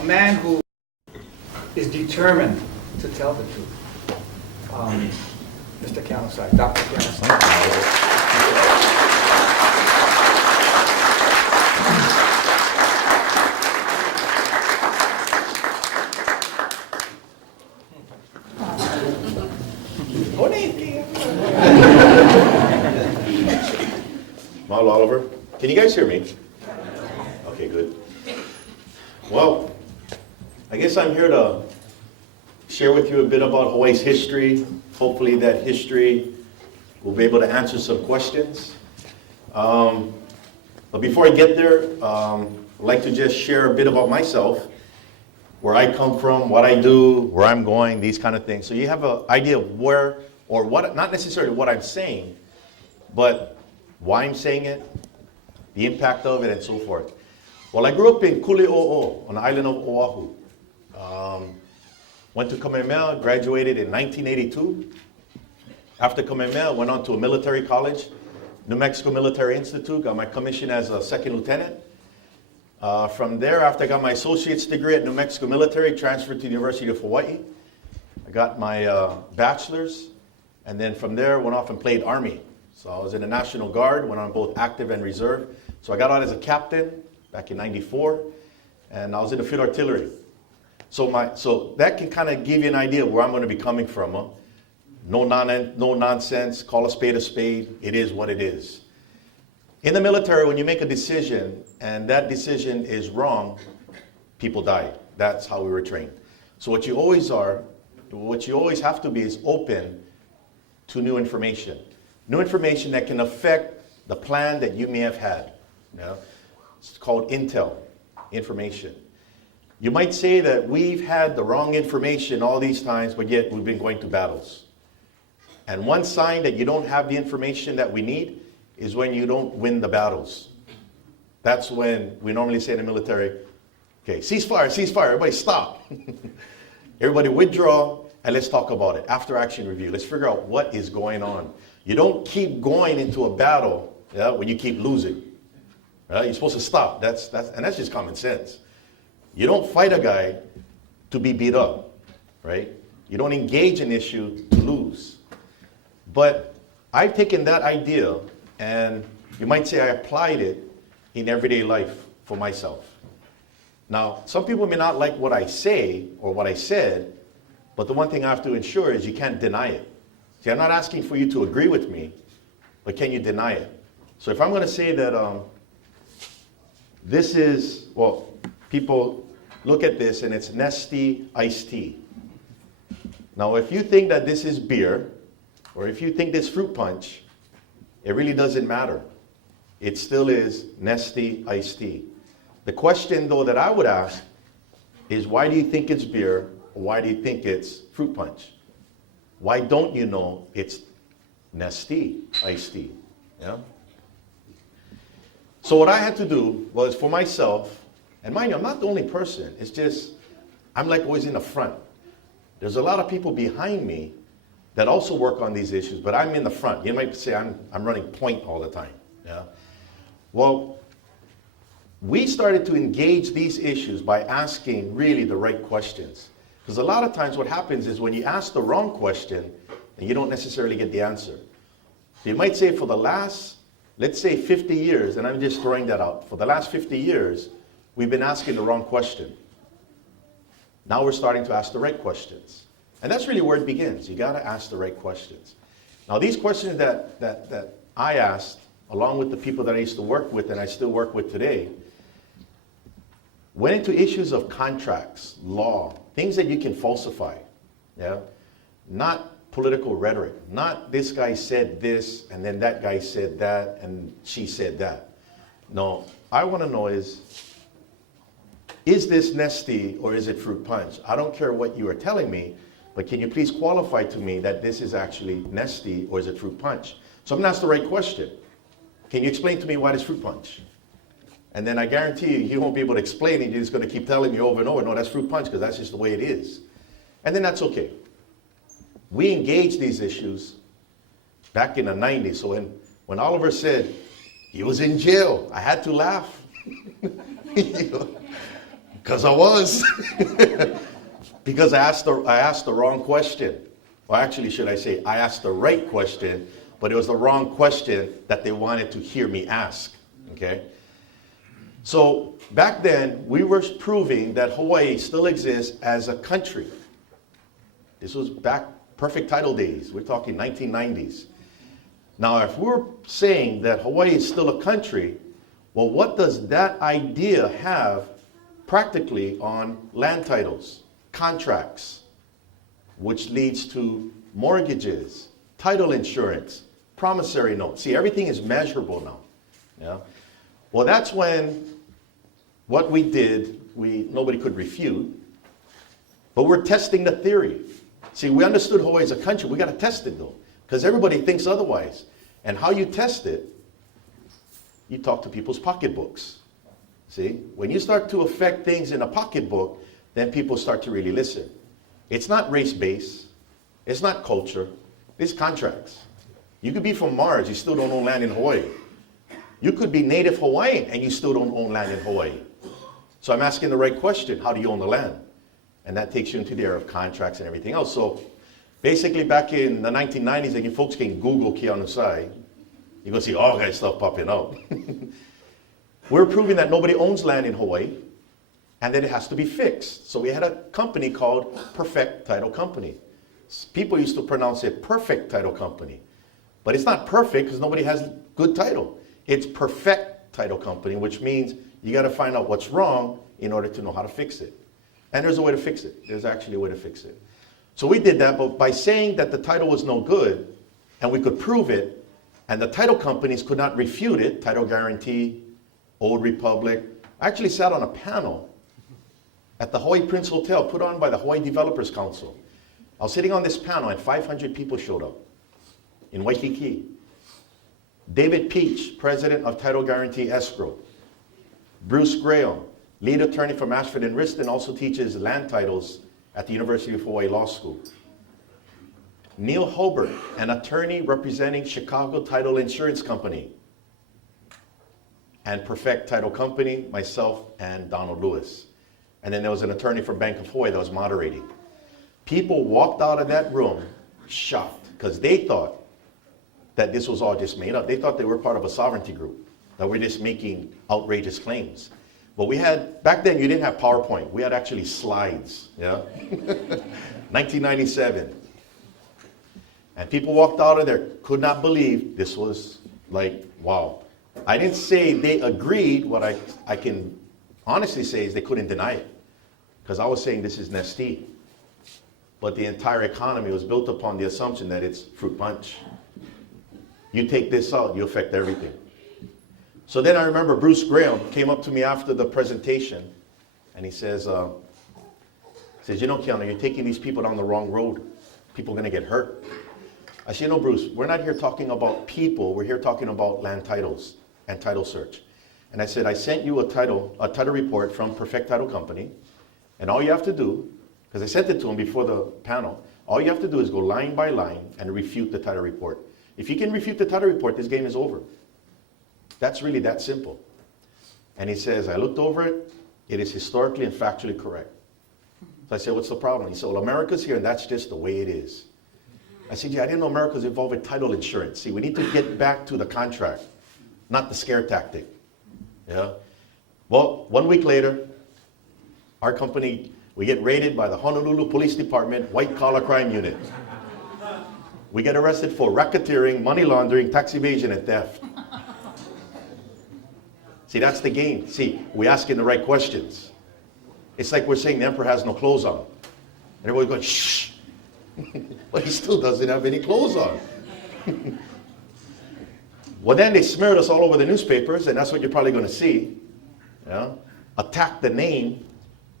a man who is determined to tell the truth. Mr. Keanu Sai, Dr. Keanu Sai. Mal Oliver, can you guys hear me? Okay, good. Well, I guess I'm here to share with you a bit about Hawaii's history. Hopefully that history will be able to answer some questions. But before I get there, I'd like to just share a bit about myself, where I come from, what I do, where I'm going, these kind of things. So you have an idea of where, or what, not necessarily what I'm saying, but why I'm saying it, the impact of it, and so forth. Well, I grew up in Kule'o'o on the island of Oahu. Went to Kamehameha, graduated in 1982. After Kamehameha, went on to a military college, New Mexico Military Institute, got my commission as a second lieutenant. From there, after I got my associate's degree at New Mexico Military, transferred to the University of Hawaii. I got my bachelor's, and then from there, went off and played Army. So I was in the National Guard, went on both active and reserve. So I got out as a captain back in '94, and I was in the field artillery. So that can kind of give you an idea of where I'm going to be coming from. Huh? No nonsense, call a spade, it is what it is. In the military, when you make a decision, and that decision is wrong, people die. That's how we were trained. So what you always have to be is open to new information. New information that can affect the plan that you may have had. You know? It's called intel, information. You might say that we've had the wrong information all these times, but yet we've been going to battles. And one sign that you don't have the information that we need is when you don't win the battles. That's when we normally say in the military, okay, ceasefire, everybody stop. Everybody withdraw, and let's talk about it. After action review, let's figure out what is going on. You don't keep going into a battle when you keep losing. You're supposed to stop. That's just common sense. You don't fight a guy to be beat up, right? You don't engage an issue to lose. But I've taken that idea, and you might say I applied it in everyday life for myself. Now, some people may not like what I say or what I said, but the one thing I have to ensure is you can't deny it. See, I'm not asking for you to agree with me, but can you deny it? So if I'm going to say that this is, well, people look at this and it's Nestea iced tea. Now, if you think that this is beer, or if you think this fruit punch, it really doesn't matter. It still is Nestea iced tea. The question, though, that I would ask is, why do you think it's beer, or why do you think it's fruit punch? Why don't you know it's Nestea iced tea? Yeah? So what I had to do was, for myself, and mind you, I'm not the only person. It's just, I'm like always in the front. There's a lot of people behind me that also work on these issues, but I'm in the front. You might say I'm running point all the time. Yeah? Well, we started to engage these issues by asking really the right questions. Because a lot of times what happens is when you ask the wrong question, and you don't necessarily get the answer. So you might say for the last, let's say 50 years, and I'm just throwing that out, for the last 50 years, we've been asking the wrong question. Now we're starting to ask the right questions. And that's really where it begins. You got to ask the right questions. Now these questions that I asked, along with the people that I used to work with and I still work with today, went into issues of contracts, law, things that you can falsify. Yeah? Not political rhetoric. Not this guy said this and then that guy said that and she said that. No, I want to know is this Nestea or is it fruit punch? I don't care what you are telling me, but can you please qualify to me that this is actually Nestea or is it fruit punch? So I'm going to ask the right question. Can you explain to me why it's fruit punch? And then I guarantee you won't be able to explain it. You're just going to keep telling me over and over, no, that's fruit punch because that's just the way it is. And then that's okay. We engaged these issues back in the 90s. So when Oliver said he was in jail, I had to laugh. Because I was. Because I asked the wrong question. Or actually, should I say, I asked the right question, but it was the wrong question that they wanted to hear me ask. Okay? So back then, we were proving that Hawaii still exists as a country. This was back perfect title days. We're talking 1990s. Now, if we're saying that Hawaii is still a country, well, what does that idea have practically on land titles, contracts, which leads to mortgages, title insurance, promissory notes? See, everything is measurable now. Yeah? Well, that's when what we did, nobody could refute, but we're testing the theory. See, we understood Hawaii as a country. We got to test it, though, because everybody thinks otherwise. And how you test it, you talk to people's pocketbooks. See, when you start to affect things in a pocketbook, then people start to really listen. It's not race-based. It's not culture. It's contracts. You could be from Mars, you still don't own land in Hawaii. You could be native Hawaiian and you still don't own land in Hawaii. So I'm asking the right question. How do you own the land? And that takes you into the area of contracts and everything else. So basically back in the 1990s, and you folks can Google Keanu Sai, you're going to see all kinds of stuff popping up. We're proving that nobody owns land in Hawaii, and that it has to be fixed. So we had a company called Perfect Title Company. People used to pronounce it Perfect Title Company. But it's not perfect because nobody has good title. It's Perfect Title Company, which means you got to find out what's wrong in order to know how to fix it. And there's a way to fix it. There's actually a way to fix it. So we did that, but by saying that the title was no good, and we could prove it, and the title companies could not refute it, Title Guarantee, Old Republic. I actually sat on a panel at the Hawaii Prince Hotel put on by the Hawaii Developers Council. I was sitting on this panel and 500 people showed up in Waikiki. David Peach, president of Title Guarantee Escrow. Bruce Graham, lead attorney from Ashford and Riston, also teaches land titles at the University of Hawaii Law School. Neil Hobart, an attorney representing Chicago Title Insurance Company. And Perfect Title Company, myself, and Donald Lewis. And then there was an attorney from Bank of Hawaii that was moderating. People walked out of that room shocked because they thought that this was all just made up. They thought they were part of a sovereignty group, that we're just making outrageous claims. But we had, back then you didn't have PowerPoint. We had actually slides, yeah? 1997. And people walked out of there, could not believe this was like, wow. I didn't say they agreed. What I can honestly say is they couldn't deny it. Because I was saying this is Nesti. But the entire economy was built upon the assumption that it's fruit punch. You take this out, you affect everything. So then I remember Bruce Graham came up to me after the presentation, and he says, you know, Keanu, you're taking these people down the wrong road. People are going to get hurt. I said, you know, Bruce, we're not here talking about people. We're here talking about land titles and title search. And I said, I sent you a title report from Perfect Title Company, and all you have to do, because I sent it to him before the panel, all you have to do is go line by line and refute the title report. If you can refute the title report, this game is over. That's really that simple. And he says, I looked over it. It is historically and factually correct. So I said, what's the problem? He said, well, America's here, and that's just the way it is. I said, yeah, I didn't know America's involved in title insurance. See, we need to get back to the contract, not the scare tactic. Yeah. Well, 1 week later, our company, we get raided by the Honolulu Police Department White Collar Crime Unit. We get arrested for racketeering, money laundering, tax evasion, and theft. See, that's the game. See, we're asking the right questions. It's like we're saying the emperor has no clothes on. And everybody's going, shh. But he still doesn't have any clothes on. Well, then they smeared us all over the newspapers, and that's what you're probably going to see. Yeah? Attack the name.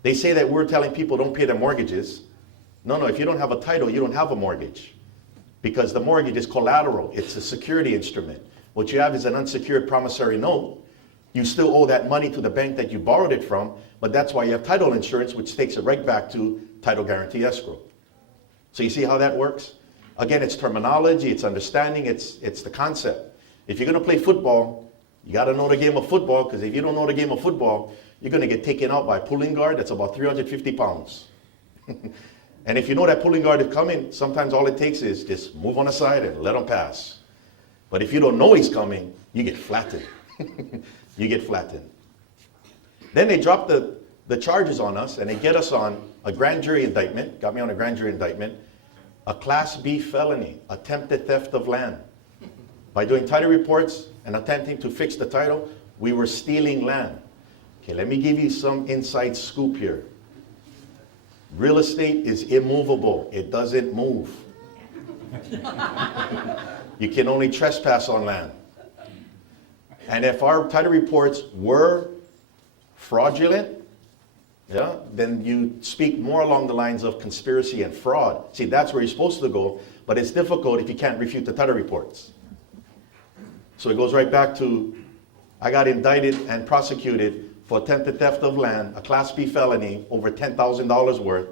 They say that we're telling people don't pay their mortgages. No, if you don't have a title, you don't have a mortgage. Because the mortgage is collateral. It's a security instrument. What you have is an unsecured promissory note. You still owe that money to the bank that you borrowed it from, but that's why you have title insurance, which takes it right back to Title Guarantee Escrow. So you see how that works? Again, it's terminology, it's understanding, it's the concept. If you're going to play football, you got to know the game of football, because if you don't know the game of football, you're going to get taken out by a pulling guard that's about 350 pounds. And if you know that pulling guard is coming, sometimes all it takes is just move on the side and let him pass. But if you don't know he's coming, you get flattened. You get flattened. Then they drop the charges on us, and they get us on a grand jury indictment, got me on a grand jury indictment, a Class B felony, attempted theft of land. By doing title reports and attempting to fix the title, we were stealing land. Okay, let me give you some inside scoop here. Real estate is immovable. It doesn't move. You can only trespass on land. And if our title reports were fraudulent, yeah, then you speak more along the lines of conspiracy and fraud. See, that's where you're supposed to go, but it's difficult if you can't refute the title reports. So it goes right back to, I got indicted and prosecuted for attempted theft of land, a Class B felony, over $10,000 worth,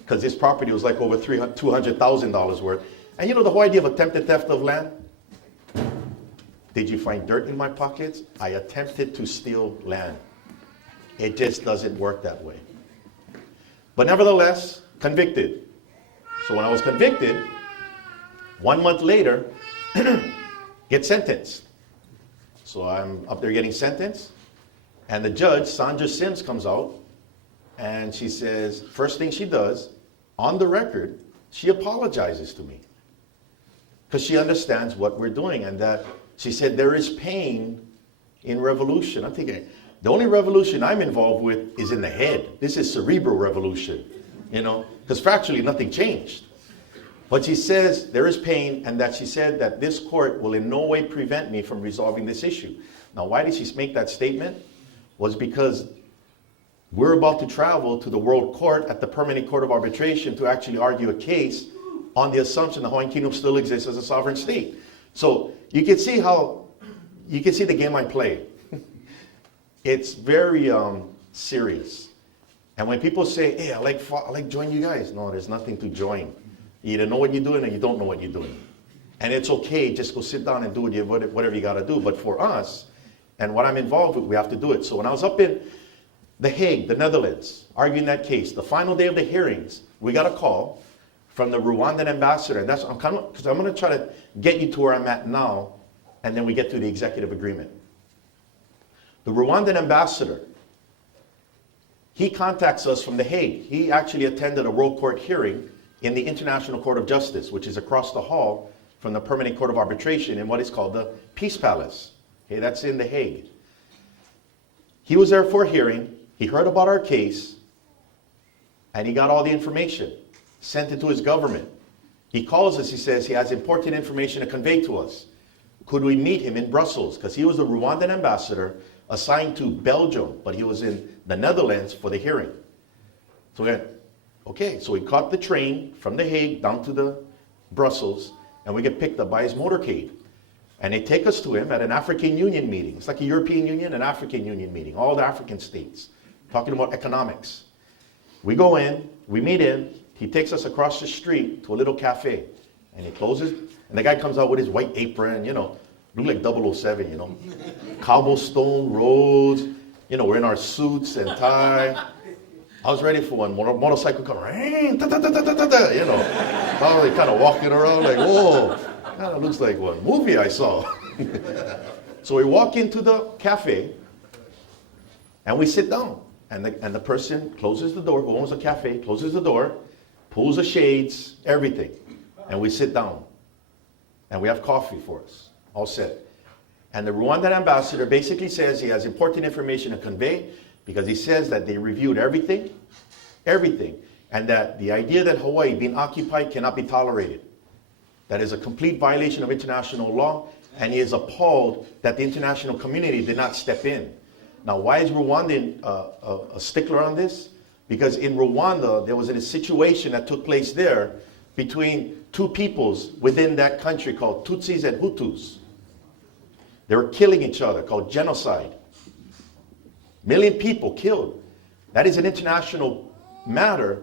because this property was like over $200,000 worth. And you know the whole idea of attempted theft of land? Did you find dirt in my pockets? I attempted to steal land. It just doesn't work that way. But nevertheless, convicted. So when I was convicted, 1 month later, get sentenced. So I'm up there getting sentenced, and the judge, Sandra Sims, comes out, and she says, first thing she does, on the record, she apologizes to me. Because she understands what we're doing, and that she said there is pain in revolution. I'm thinking, the only revolution I'm involved with is in the head. This is cerebral revolution, you know, because factually nothing changed. But she says there is pain, and that she said that this court will in no way prevent me from resolving this issue. Now, why did she make that statement? Was because we're about to travel to the World Court at the Permanent Court of Arbitration to actually argue a case on the assumption the Hawaiian Kingdom still exists as a sovereign state. So you can see the game I play. It's very serious. And when people say, hey, I like join you guys. No, there's nothing to join. You either know what you're doing or you don't know what you're doing. And it's okay, just go sit down and do whatever you gotta do. But for us, and what I'm involved with, we have to do it. So when I was up in The Hague, the Netherlands, arguing that case, the final day of the hearings, we got a call from the Rwandan ambassador. And that's, because I'm gonna try to get you to where I'm at now, and then we get to the executive agreement. The Rwandan ambassador, he contacts us from The Hague. He actually attended a World Court hearing in the International Court of Justice, which is across the hall from the Permanent Court of Arbitration in what is called the Peace Palace. Okay, that's in The Hague. He was there for a hearing. He heard about our case, and he got all the information, sent it to his government. He calls us, he says he has important information to convey to us. Could we meet him in Brussels? Because he was the Rwandan ambassador assigned to Belgium, but he was in the Netherlands for the hearing. So we went, okay, so we caught the train from The Hague down to the Brussels, and we get picked up by his motorcade. And they take us to him at an African Union meeting. It's like a European Union, an African Union meeting, all the African states, talking about economics. We go in, we meet him, he takes us across the street to a little cafe, and he closes, and the guy comes out with his white apron, you know, look like 007, you know, cobblestone roads, you know, we're in our suits and tie. I was ready for one motorcycle coming, you know, probably kind of walking around like, whoa, kind of looks like one movie I saw. So we walk into the cafe, and we sit down, and the person closes the door, who owns the cafe, closes the door, pulls the shades, everything, and we sit down, and we have coffee for us, all set. And the Rwandan ambassador basically says he has important information to convey, because he says that they reviewed everything, and that the idea that Hawaii being occupied cannot be tolerated. That is a complete violation of international law, and he is appalled that the international community did not step in. Now, why is Rwanda a stickler on this? Because in Rwanda, there was a situation that took place there between two peoples within that country called Tutsis and Hutus. They were killing each other, called genocide. 1 million people killed. That is an international matter.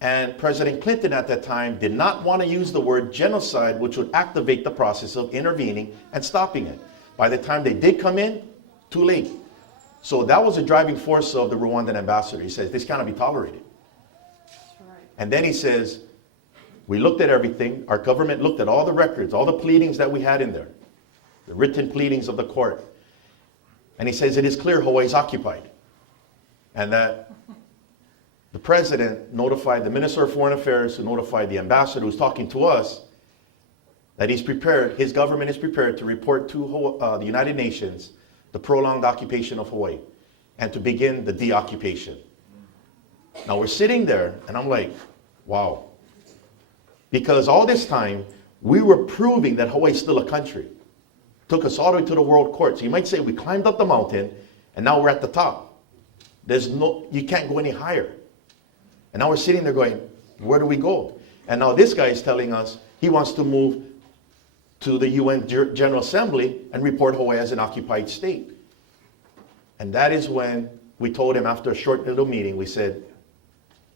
And President Clinton at that time did not want to use the word genocide, which would activate the process of intervening and stopping it. By the time they did come in, too late. So that was the driving force of the Rwandan ambassador. He says, this cannot be tolerated. And then he says, we looked at everything. Our government looked at all the records, all the pleadings that we had in there, the written pleadings of the court. And he says, it is clear Hawaii is occupied. And that the president notified the Minister of Foreign Affairs, who notified the ambassador who's talking to us, that he's prepared, his government is prepared to report to the United Nations the prolonged occupation of Hawaii and to begin the deoccupation. Now we're sitting there and I'm like, wow. Because all this time, we were proving that Hawaii is still a country. Took us all the way to the World Court. So you might say we climbed up the mountain and now we're at the top. You can't go any higher. And now we're sitting there going, where do we go? And now this guy is telling us he wants to move to the UN General Assembly and report Hawaii as an occupied state. And that is when we told him, after a short little meeting, we said,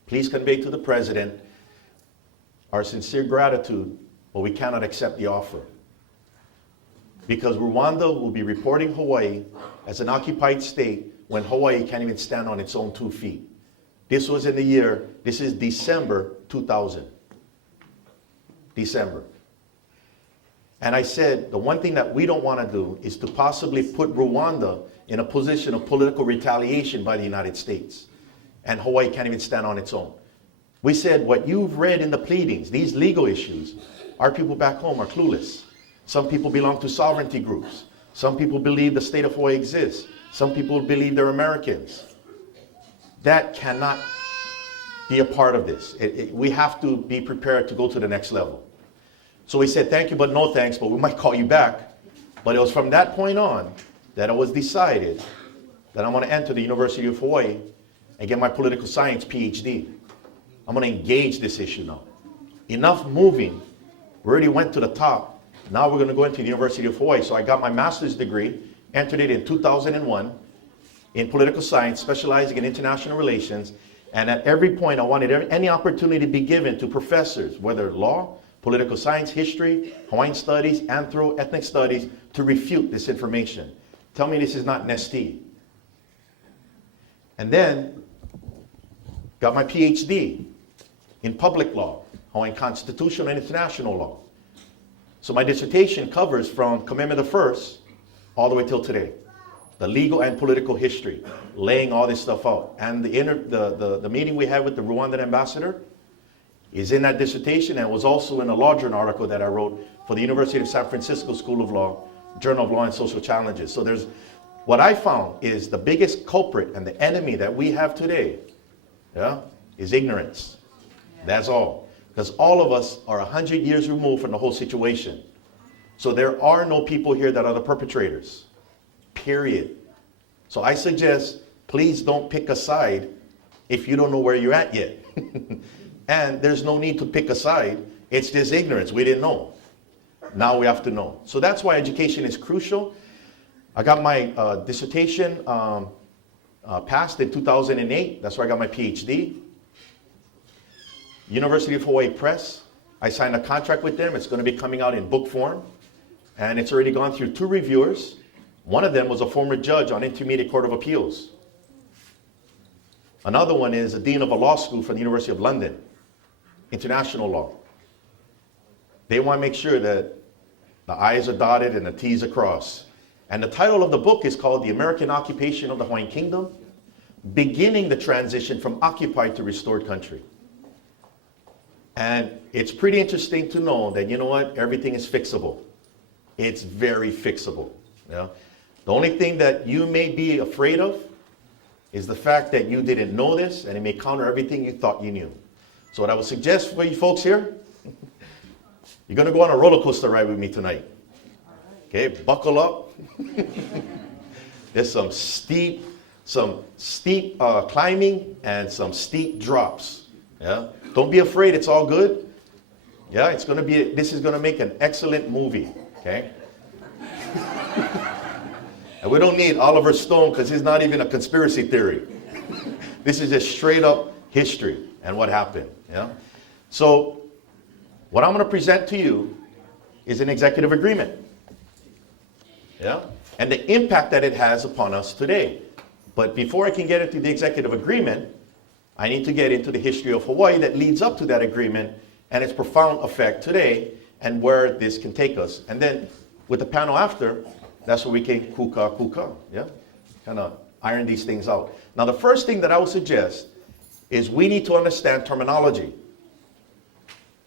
please convey to the president our sincere gratitude, but we cannot accept the offer. Because Rwanda will be reporting Hawaii as an occupied state when Hawaii can't even stand on its own 2 feet. This was in the year, this is December 2000. December. And I said, the one thing that we don't want to do is to possibly put Rwanda in a position of political retaliation by the United States. And Hawaii can't even stand on its own. We said, what you've read in the pleadings, these legal issues, our people back home are clueless. Some people belong to sovereignty groups. Some people believe the state of Hawaii exists. Some people believe they're Americans. That cannot be a part of this. We have to be prepared to go to the next level. So we said, thank you, but no thanks, but we might call you back. But it was from that point on that it was decided that I'm going to enter the University of Hawaii and get my political science PhD. I'm going to engage this issue now. Enough moving. We already went to the top. Now we're going to go into the University of Hawaii. So I got my master's degree, entered it in 2001 in political science, specializing in international relations. And at every point, I wanted any opportunity to be given to professors, whether law, political science, history, Hawaiian studies, ethnic studies, to refute this information. Tell me this is not nesty. And then got my PhD in public law, Hawaiian constitutional and international law. So my dissertation covers from Kamehameha I all the way till today. The legal and political history, laying all this stuff out. And the meeting we had with the Rwandan ambassador is in that dissertation, and was also in a law journal article that I wrote for the University of San Francisco School of Law, Journal of Law and Social Challenges. So what I found is the biggest culprit and the enemy that we have today, is ignorance. That's all. Because all of us are 100 years removed from the whole situation. So there are no people here that are the perpetrators. Period. So I suggest, please don't pick a side if you don't know where you're at yet. And there's no need to pick a side. It's just ignorance. We didn't know. Now we have to know. So that's why education is crucial. I got my dissertation passed in 2008. That's where I got my PhD. University of Hawaii Press. I signed a contract with them. It's going to be coming out in book form. And it's already gone through 2 reviewers. One of them was a former judge on Intermediate Court of Appeals. Another one is a dean of a law school from the University of London, international law. They want to make sure that the I's are dotted and the T's are crossed. And the title of the book is called The American Occupation of the Hawaiian Kingdom, Beginning the Transition from Occupied to Restored Country. And it's pretty interesting to know that, you know what, everything is fixable. It's very fixable. The only thing that you may be afraid of is the fact that you didn't know this, and it may counter everything you thought you knew. So what I would suggest for you folks here, you're going to go on a roller coaster ride with me tonight. Okay, buckle up. There's some steep climbing and some steep drops. Don't be afraid, it's all good. This is going to make an excellent movie. Okay. And we don't need Oliver Stone because he's not even a conspiracy theory. This is just straight up history and what happened. So what I'm going to present to you is an executive agreement. And the impact that it has upon us today. But before I can get into the executive agreement, I need to get into the history of Hawaii that leads up to that agreement and its profound effect today and where this can take us. And then with the panel after, that's where we can kuka, yeah? Kind of iron these things out. Now the first thing that I would suggest is we need to understand terminology.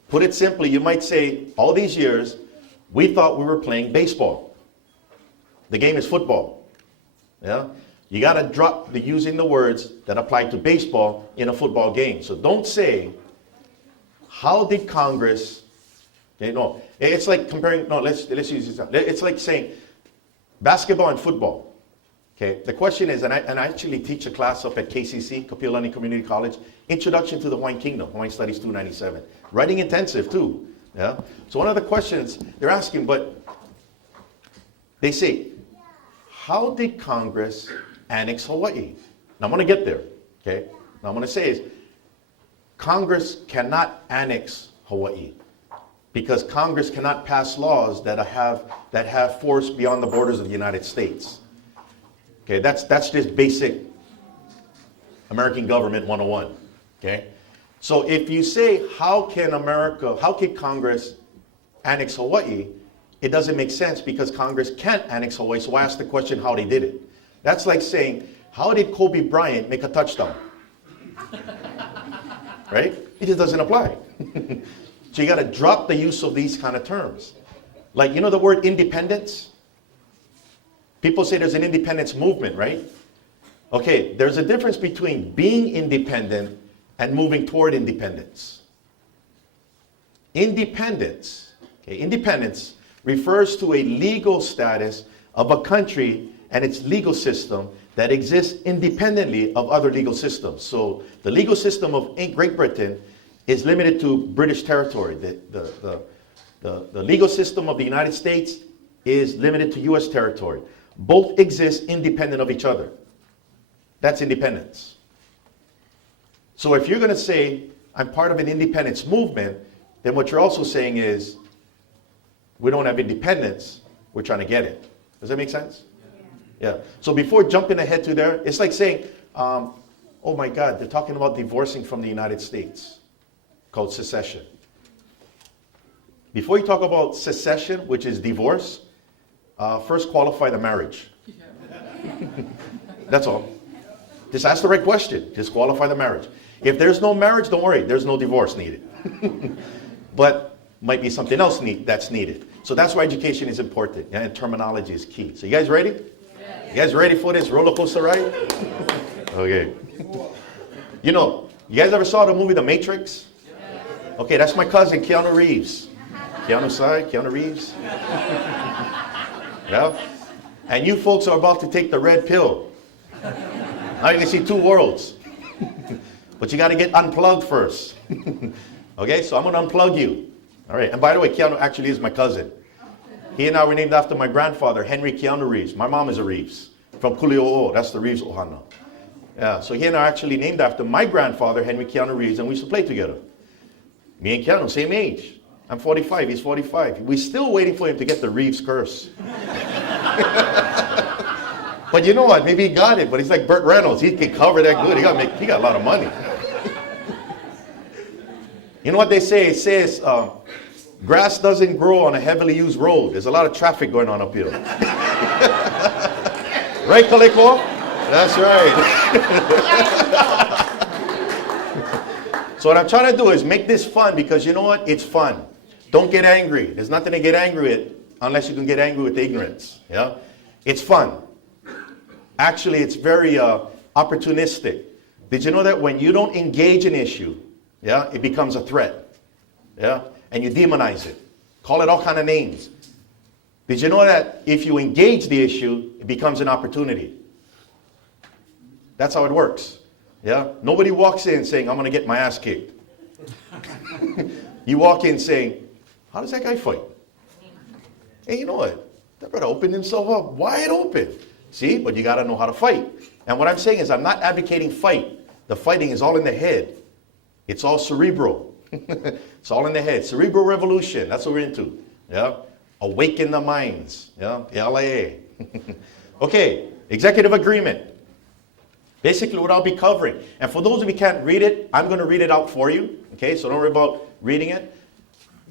Put it simply, you might say, all these years, we thought we were playing baseball. The game is football, yeah? You got to drop using the words that apply to baseball in a football game. So don't say, how did Congress, okay, no, it's like comparing, no, let's use this. It's like saying basketball and football. Okay, the question is, and I actually teach a class up at KCC, Kapiolani Community College, Introduction to the Hawaiian Kingdom, Hawaiian Studies 297. Writing intensive too, yeah? So one of the questions they're asking, but they say, how did Congress annex Hawaii? Now I'm going to get there, okay? Now I'm going to say is, Congress cannot annex Hawaii because Congress cannot pass laws that have force beyond the borders of the United States. Okay, that's just basic American government 101, okay? So if you say, how can Congress annex Hawaii? It doesn't make sense because Congress can't annex Hawaii, so I ask the question how they did it. That's like saying, how did Kobe Bryant make a touchdown? Right? It just doesn't apply. So you got to drop the use of these kind of terms. Like, you know the word independence? People say there's an independence movement, right? Okay, there's a difference between being independent and moving toward independence. Independence refers to a legal status of a country and its legal system that exists independently of other legal systems. So the legal system of Great Britain is limited to British territory. The legal system of the United States is limited to US territory. Both exist independent of each other. That's independence. So if you're going to say, I'm part of an independence movement, then what you're also saying is, we don't have independence, we're trying to get it. Does that make sense? Yeah. So before jumping ahead to there, it's like saying, oh my God, they're talking about divorcing from the United States, called secession. Before you talk about secession, which is divorce, first qualify the marriage. That's all. Just ask the right question. Just qualify the marriage. If there's no marriage, don't worry, there's no divorce needed. But might be something else that's needed. So that's why education is important, and terminology is key. So you guys ready? You guys ready for this roller coaster ride? Okay. You know, you guys ever saw the movie The Matrix? Okay, that's my cousin, Keanu Reeves. Keanu Sai, Keanu Reeves. Yeah? And you folks are about to take the red pill. Now you can see two worlds. But you got to get unplugged first. Okay, so I'm going to unplug you. All right, and by the way, Keanu actually is my cousin. He and I were named after my grandfather, Henry Keanu Reeves. My mom is a Reeves, from Kuli'o'o. That's the Reeves Ohana. Yeah, so he and I are actually named after my grandfather, Henry Keanu Reeves, and we used to play together. Me and Keanu, same age. I'm 45, he's 45. We're still waiting for him to get the Reeves curse. But you know what? Maybe he got it, but he's like Burt Reynolds. He can cover that good. He got a lot of money. You know what they say? It says, grass doesn't grow on a heavily used road. There's a lot of traffic going on up here. Right, Kaleko? That's right. So what I'm trying to do is make this fun because you know what? It's fun. Don't get angry. There's nothing to get angry at unless you can get angry with ignorance. Yeah? It's fun. Actually, it's very opportunistic. Did you know that when you don't engage an issue, yeah, it becomes a threat, yeah, and you demonize it, call it all kind of names. Did you know that if you engage the issue, it becomes an opportunity? That's how it works, yeah. Nobody walks in saying, I'm going to get my ass kicked. You walk in saying, how does that guy fight? Hey, you know what? That brother opened himself up wide open. See, but you got to know how to fight. And what I'm saying is I'm not advocating fight. The fighting is all in the head. It's all cerebral. It's all in the head. Cerebral revolution. That's what we're into. Yeah. Awaken the minds. Yeah. LIA. Okay. Executive agreement. Basically what I'll be covering. And for those of you who can't read it, I'm going to read it out for you. Okay, so don't worry about reading it.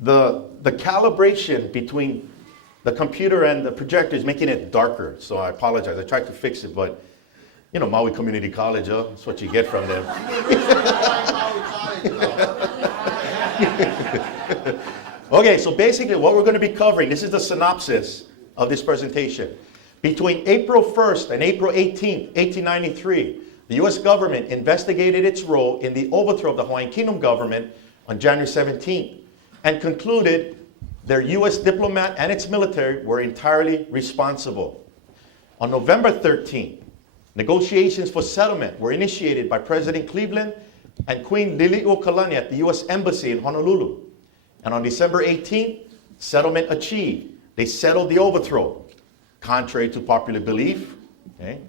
The calibration between the computer and the projector is making it darker. So I apologize. I tried to fix it, but you know, Maui Community College, that's what you get from them. Okay, so basically what we're going to be covering, this is the synopsis of this presentation. Between April 1st and April 18th, 1893, the U.S. government investigated its role in the overthrow of the Hawaiian Kingdom government on January 17th and concluded their U.S. diplomat and its military were entirely responsible. On November 13th, negotiations for settlement were initiated by President Cleveland and Queen Liliuokalani at the U.S. Embassy in Honolulu. And on December 18th, settlement achieved. They settled the overthrow, contrary to popular belief. Okay?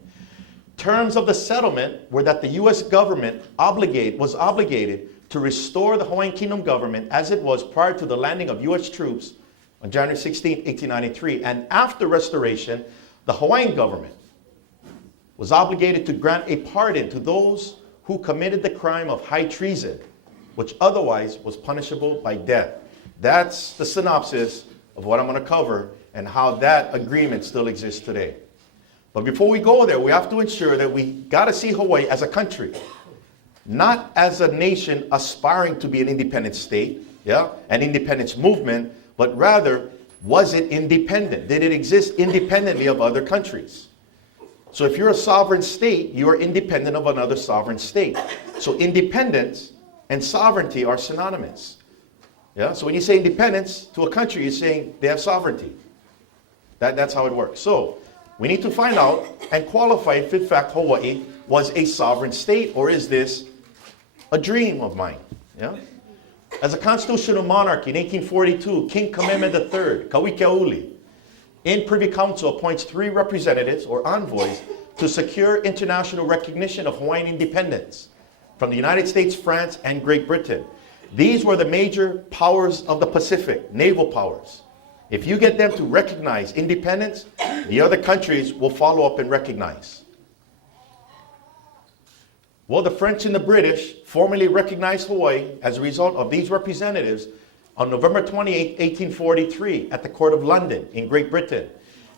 Terms of the settlement were that the U.S. government was obligated to restore the Hawaiian Kingdom government as it was prior to the landing of U.S. troops on January 16, 1893. And after restoration, the Hawaiian government was obligated to grant a pardon to those who committed the crime of high treason, which otherwise was punishable by death. That's the synopsis of what I'm going to cover and how that agreement still exists today. But before we go there, we have to ensure that we got to see Hawaii as a country, not as a nation aspiring to be an independent state, an independence movement, but rather, was it independent? Did it exist independently of other countries? So if you're a sovereign state, you are independent of another sovereign state. So independence and sovereignty are synonymous. So when you say independence to a country, you're saying they have sovereignty. That's how it works. So we need to find out and qualify if in fact Hawaii was a sovereign state, or is this a dream of mine? As a constitutional monarchy in 1842, King Kamehameha III, Kauikeauli, in Privy Council appoints 3 representatives or envoys to secure international recognition of Hawaiian independence from the United States, France, and Great Britain. These were the major powers of the Pacific, naval powers. If you get them to recognize independence, the other countries will follow up and recognize. Well, the French and the British formally recognized Hawaii as a result of these representatives on November 28, 1843, at the Court of London in Great Britain.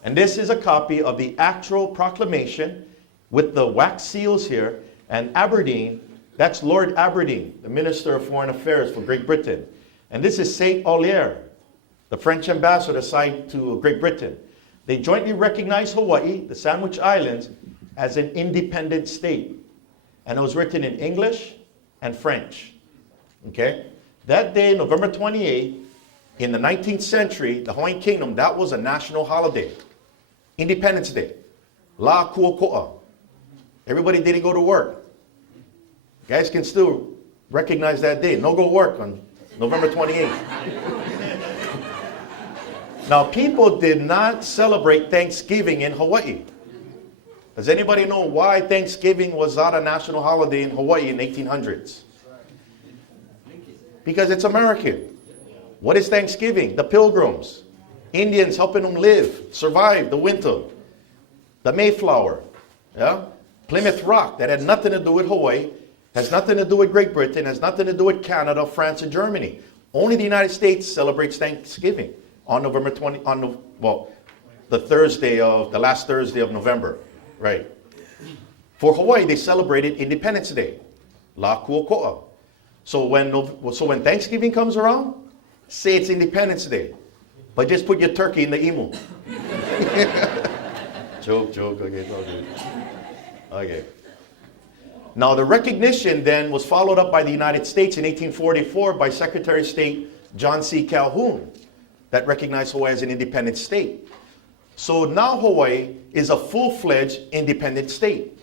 And this is a copy of the actual proclamation with the wax seals here. And Aberdeen, that's Lord Aberdeen, the Minister of Foreign Affairs for Great Britain. And this is Saint Olier, the French ambassador assigned to Great Britain. They jointly recognized Hawaii, the Sandwich Islands, as an independent state. And it was written in English and French. Okay? That day, November 28th, in the 19th century, the Hawaiian Kingdom, that was a national holiday. Independence Day. La Kuoko'a. Everybody didn't go to work. Guys can still recognize that day. No go work on November 28th. Now, people did not celebrate Thanksgiving in Hawaii. Does anybody know why Thanksgiving was not a national holiday in Hawaii in the 1800s? Because it's American. What is Thanksgiving? The Pilgrims. Indians helping them live, survive the winter. The Mayflower. Plymouth Rock, that had nothing to do with Hawaii, has nothing to do with Great Britain, has nothing to do with Canada, France, and Germany. Only the United States celebrates Thanksgiving on November 20, the last Thursday of November. Right. For Hawaii, they celebrated Independence Day. La Kuoko'a. So when Thanksgiving comes around, say it's Independence Day. But just put your turkey in the imu. Joke. Okay, it's all good. Okay. Now the recognition then was followed up by the United States in 1844 by Secretary of State John C. Calhoun that recognized Hawaii as an independent state. So now Hawaii is a full-fledged independent state.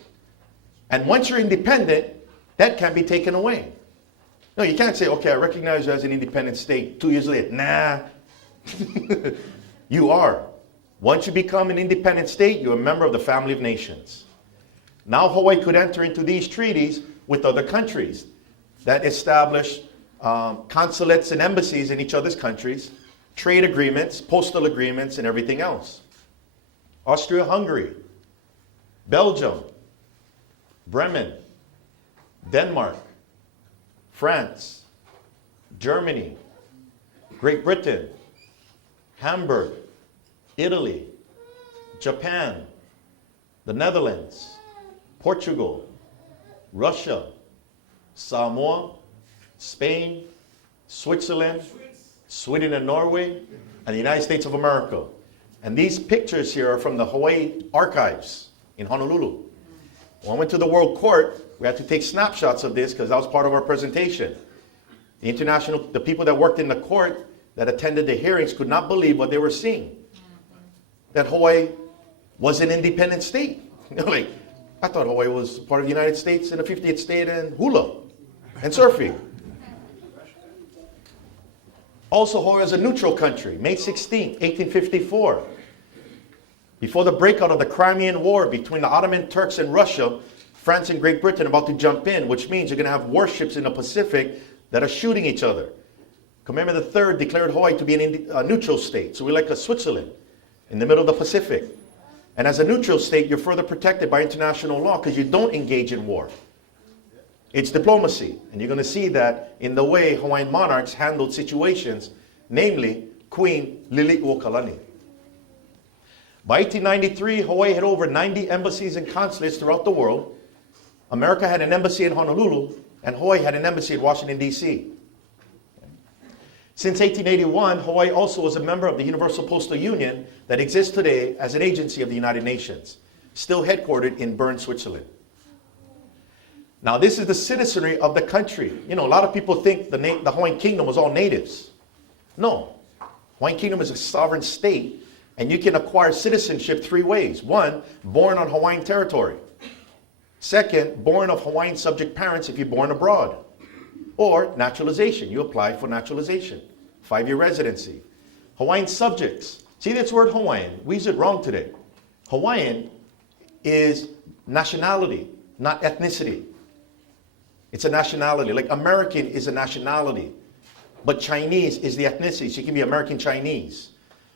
And once you're independent, that can't be taken away. No, you can't say, okay, I recognize you as an independent state. 2 years later, nah. You are. Once you become an independent state, you're a member of the family of nations. Now Hawaii could enter into these treaties with other countries that establish consulates and embassies in each other's countries, trade agreements, postal agreements, and everything else. Austria-Hungary, Belgium, Bremen, Denmark, France, Germany, Great Britain, Hamburg, Italy, Japan, the Netherlands, Portugal, Russia, Samoa, Spain, Switzerland, Sweden and Norway, and the United States of America. And these pictures here are from the Hawaii archives in Honolulu. When I went to the World Court, we had to take snapshots of this because that was part of our presentation. The people that worked in the court that attended the hearings could not believe what they were seeing. That Hawaii was an independent state. Like, I thought Hawaii was part of the United States and the 50th state and hula and surfing. Also, Hawaii was a neutral country, May 16, 1854. Before the breakout of the Crimean War between the Ottoman Turks and Russia, France and Great Britain are about to jump in, which means you're going to have warships in the Pacific that are shooting each other. Kamehameha III declared Hawaii to be a neutral state, so we're like a Switzerland in the middle of the Pacific. And as a neutral state, you're further protected by international law because you don't engage in war. It's diplomacy, and you're going to see that in the way Hawaiian monarchs handled situations, namely Queen Liliuokalani. By 1893, Hawaii had over 90 embassies and consulates throughout the world. America had an embassy in Honolulu, and Hawaii had an embassy in Washington, D.C. Since 1881, Hawaii also was a member of the Universal Postal Union that exists today as an agency of the United Nations, still headquartered in Bern, Switzerland. Now, this is the citizenry of the country. You know, a lot of people think the Hawaiian Kingdom was all natives. No. Hawaiian Kingdom is a sovereign state, and you can acquire citizenship three ways. One, born on Hawaiian territory. Second, born of Hawaiian subject parents if you're born abroad. Or naturalization. You apply for naturalization. 5-year residency. Hawaiian subjects. See this word Hawaiian? We use it wrong today. Hawaiian is nationality, not ethnicity. It's a nationality. Like American is a nationality. But Chinese is the ethnicity. So you can be American Chinese.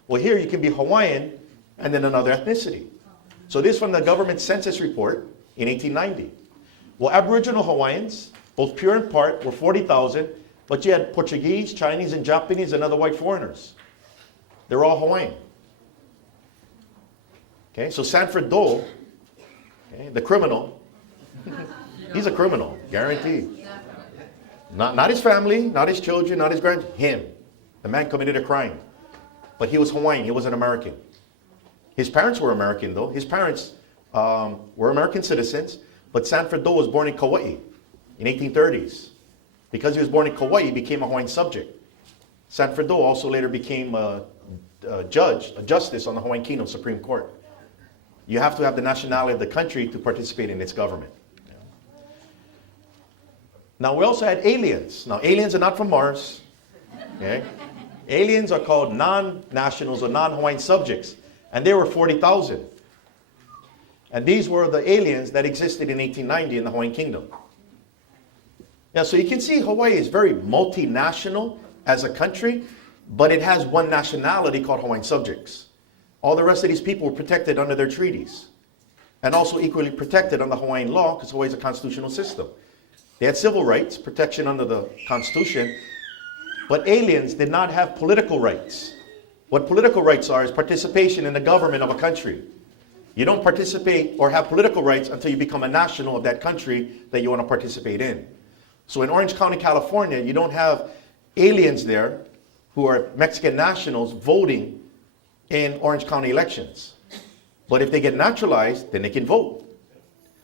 Well, here you can be Hawaiian and then another ethnicity. So this is from the government census report in 1890. Well, Aboriginal Hawaiians, both pure and part, were 40,000, but you had Portuguese, Chinese, and Japanese and other white foreigners. They're all Hawaiian. Okay, so Sanford Dole, okay, the criminal, he's a criminal, guaranteed. Not his family, not his children, not his grandchildren, him. The man committed a crime. But he was Hawaiian, he wasn't American. His parents were American though. His parents were American citizens, but Sanford Dole was born in Kauai in 1830s. Because he was born in Kauai, he became a Hawaiian subject. Sanford Dole also later became a justice on the Hawaiian Kingdom Supreme Court. You have to have the nationality of the country to participate in its government. Now we also had aliens. Now aliens are not from Mars. Okay? Aliens are called non-nationals or non-Hawaiian subjects. And there were 40,000. And these were the aliens that existed in 1890 in the Hawaiian Kingdom. Now, so you can see Hawaii is very multinational as a country, but it has one nationality called Hawaiian subjects. All the rest of these people were protected under their treaties. And also equally protected under Hawaiian law, because Hawaii is a constitutional system. They had civil rights, protection under the Constitution, but aliens did not have political rights. What political rights are is participation in the government of a country. You don't participate or have political rights until you become a national of that country that you want to participate in. So in Orange County, California, you don't have aliens there who are Mexican nationals voting in Orange County elections. But if they get naturalized, then they can vote.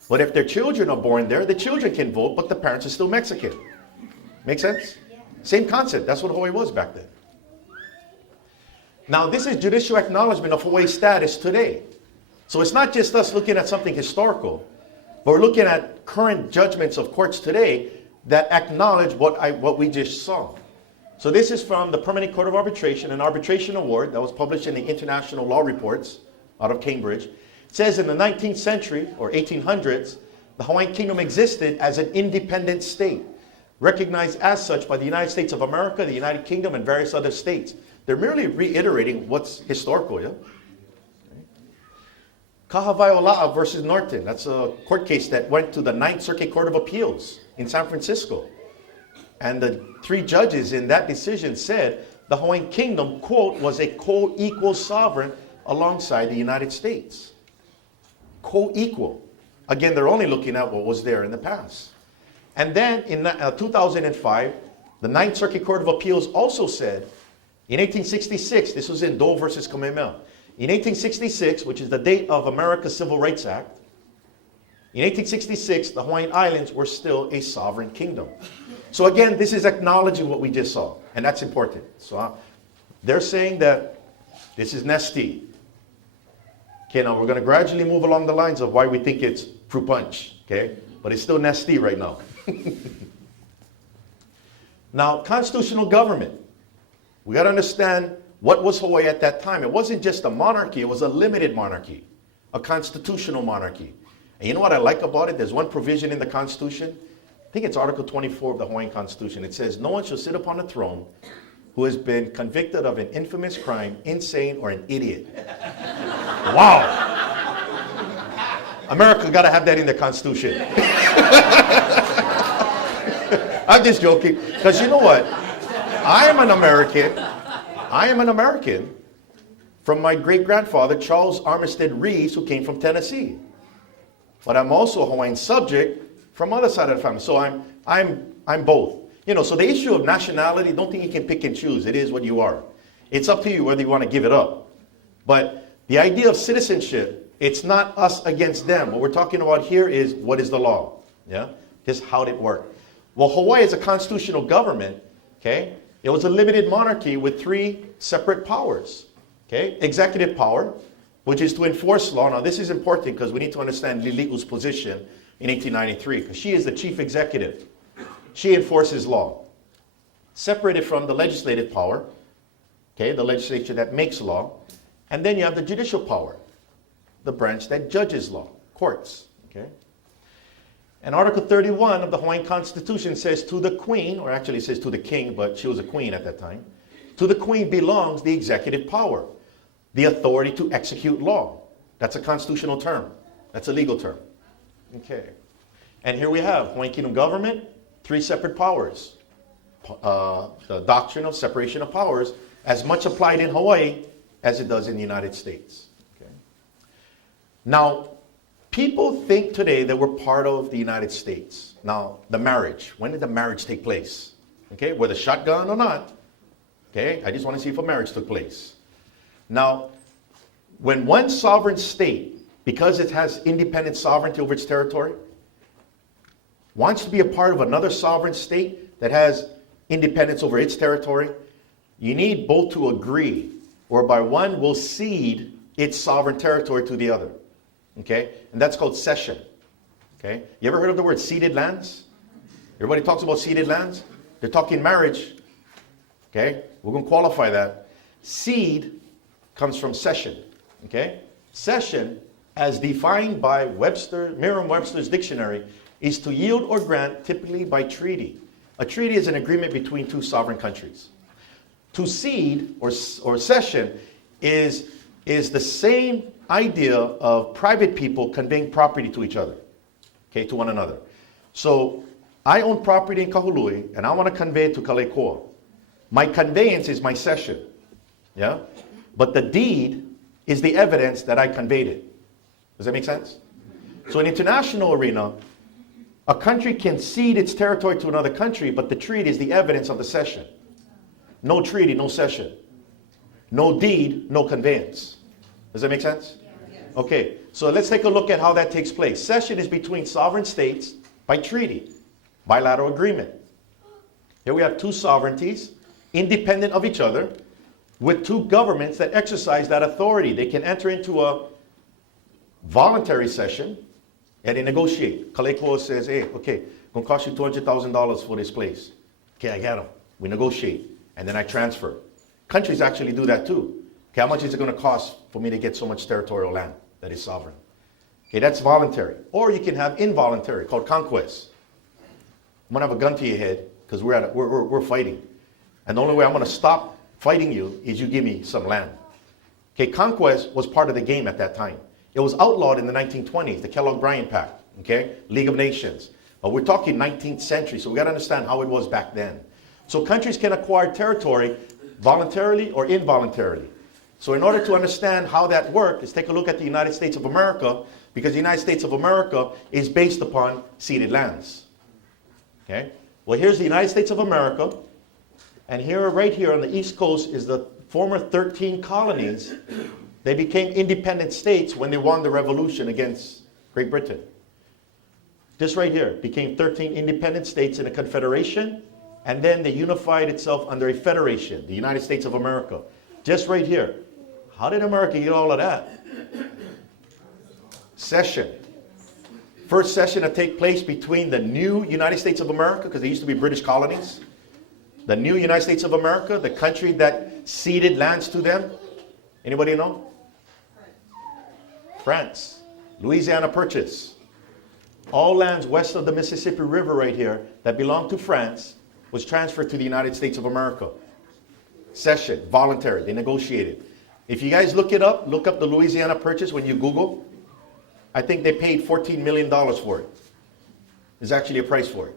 But if their children are born there, the children can vote, but the parents are still Mexican. Make sense? Same concept. That's what Hawaii was back then. Now, this is judicial acknowledgement of Hawaii's status today. So it's not just us looking at something historical, but we're looking at current judgments of courts today that acknowledge what we just saw. So this is from the Permanent Court of Arbitration, an arbitration award that was published in the International Law Reports out of Cambridge. It says in the 19th century, or 1800s, the Hawaiian Kingdom existed as an independent state, recognized as such by the United States of America, the United Kingdom, and various other states. They're merely reiterating what's historical, yeah? Kahavaiola'a versus Norton. That's a court case that went to the Ninth Circuit Court of Appeals in San Francisco. And the 3 judges in that decision said the Hawaiian Kingdom, quote, was a co-equal sovereign alongside the United States. Co-equal. Again, they're only looking at what was there in the past. And then in 2005, the Ninth Circuit Court of Appeals also said, in 1866, this was in Doe versus Kamehameha. In 1866, which is the date of America's Civil Rights Act, in 1866, the Hawaiian Islands were still a sovereign kingdom. So again, this is acknowledging what we just saw, and that's important. So they're saying that this is nesty. Okay, now we're going to gradually move along the lines of why we think it's fruit punch, okay? But it's still nesty right now. Now, constitutional government. We got to understand what was Hawaii at that time. It wasn't just a monarchy, it was a limited monarchy, a constitutional monarchy. And you know what I like about it? There's one provision in the Constitution. I think it's Article 24 of the Hawaiian Constitution. It says, no one shall sit upon a throne who has been convicted of an infamous crime, insane, or an idiot. Wow. America got to have that in the Constitution. I'm just joking. Because you know what? I am an American from my great-grandfather, Charles Armistead Reeves, who came from Tennessee. But I'm also a Hawaiian subject from other side of the family. So I'm both. You know, so the issue of nationality, don't think you can pick and choose. It is what you are. It's up to you whether you want to give it up. But the idea of citizenship, it's not us against them. What we're talking about here is what is the law. Yeah? Just how did it work. Well, Hawaii is a constitutional government, okay? It was a limited monarchy with 3 separate powers, okay? Executive power, which is to enforce law. Now, this is important because we need to understand Lili'u's position in 1893, because she is the chief executive. She enforces law. Separated from the legislative power, okay, the legislature that makes law. And then you have the judicial power, the branch that judges law, courts, okay? And Article 31 of the Hawaiian Constitution says to the Queen, or actually it says to the King, but she was a queen at that time. To the Queen belongs the executive power, the authority to execute law. That's a constitutional term. That's a legal term. Okay. And here we have Hawaiian Kingdom government, 3 separate powers. The doctrine of separation of powers, as much applied in Hawaii as it does in the United States. Okay. Now, people think today that we're part of the United States. Now, the marriage. When did the marriage take place? Okay, whether shotgun or not. Okay, I just want to see if a marriage took place. Now, when one sovereign state, because it has independent sovereignty over its territory, wants to be a part of another sovereign state that has independence over its territory, you need both to agree, whereby one will cede its sovereign territory to the other. Okay? And that's called cession. Okay? You ever heard of the word ceded lands? Everybody talks about ceded lands. They're talking marriage. Okay? We're going to qualify that. Cede comes from cession. Okay? Cession, as defined by Merriam-Webster's dictionary, is to yield or grant, typically by treaty. A treaty is an agreement between 2 sovereign countries. To cede or cession is the same idea of private people conveying property to each other, okay, to one another. So I own property in Kahului, and I want to convey it to Kalekoa. My conveyance is my cession, yeah? But the deed is the evidence that I conveyed it. Does that make sense? So in international arena, a country can cede its territory to another country, but the treaty is the evidence of the cession. No treaty, no cession. No deed, no conveyance. Does that make sense? Okay, so let's take a look at how that takes place. Cession is between sovereign states by treaty, bilateral agreement. Here we have 2 sovereignties, independent of each other, with 2 governments that exercise that authority. They can enter into a voluntary cession and they negotiate. Kalekoa says, hey, okay, gonna cost you $200,000 for this place. Okay, I got them. We negotiate, and then I transfer. Countries actually do that too. Okay, how much is it going to cost for me to get so much territorial land that is sovereign? Okay, that's voluntary. Or you can have involuntary, called conquest. I'm going to have a gun to your head because we're fighting. And the only way I'm going to stop fighting you is you give me some land. Okay, conquest was part of the game at that time. It was outlawed in the 1920s, the Kellogg-Briand Pact, okay? League of Nations. But we're talking 19th century, so we got to understand how it was back then. So countries can acquire territory voluntarily or involuntarily. So in order to understand how that worked, let's take a look at the United States of America, because the United States of America is based upon ceded lands. Okay? Well, here's the United States of America, and here, right here on the East Coast, is the former 13 colonies. They became independent states when they won the revolution against Great Britain. This right here became 13 independent states in a confederation, and then they unified itself under a federation, the United States of America. Just right here. How did America get all of that? Cession. First cession to take place between the new United States of America, because they used to be British colonies. The new United States of America, the country that ceded lands to them. Anybody know? France. Louisiana Purchase. All lands west of the Mississippi River right here that belonged to France was transferred to the United States of America. Cession, voluntary, they negotiated. If you guys look it up, look up the Louisiana Purchase when you Google. I think they paid $14 million for it. There's actually a price for it.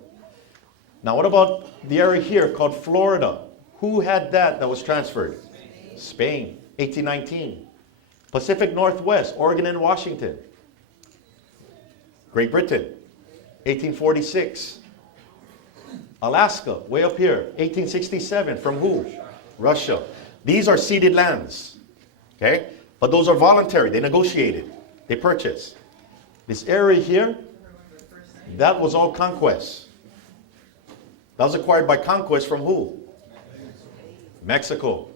Now what about the area here called Florida? Who had that was transferred? Spain, 1819. Pacific Northwest, Oregon and Washington. Great Britain, 1846. Alaska, way up here, 1867. From who? Russia. These are ceded lands. Okay? But those are voluntary. They negotiated. They purchased. This area here, that was all conquest. That was acquired by conquest from who? Mexico.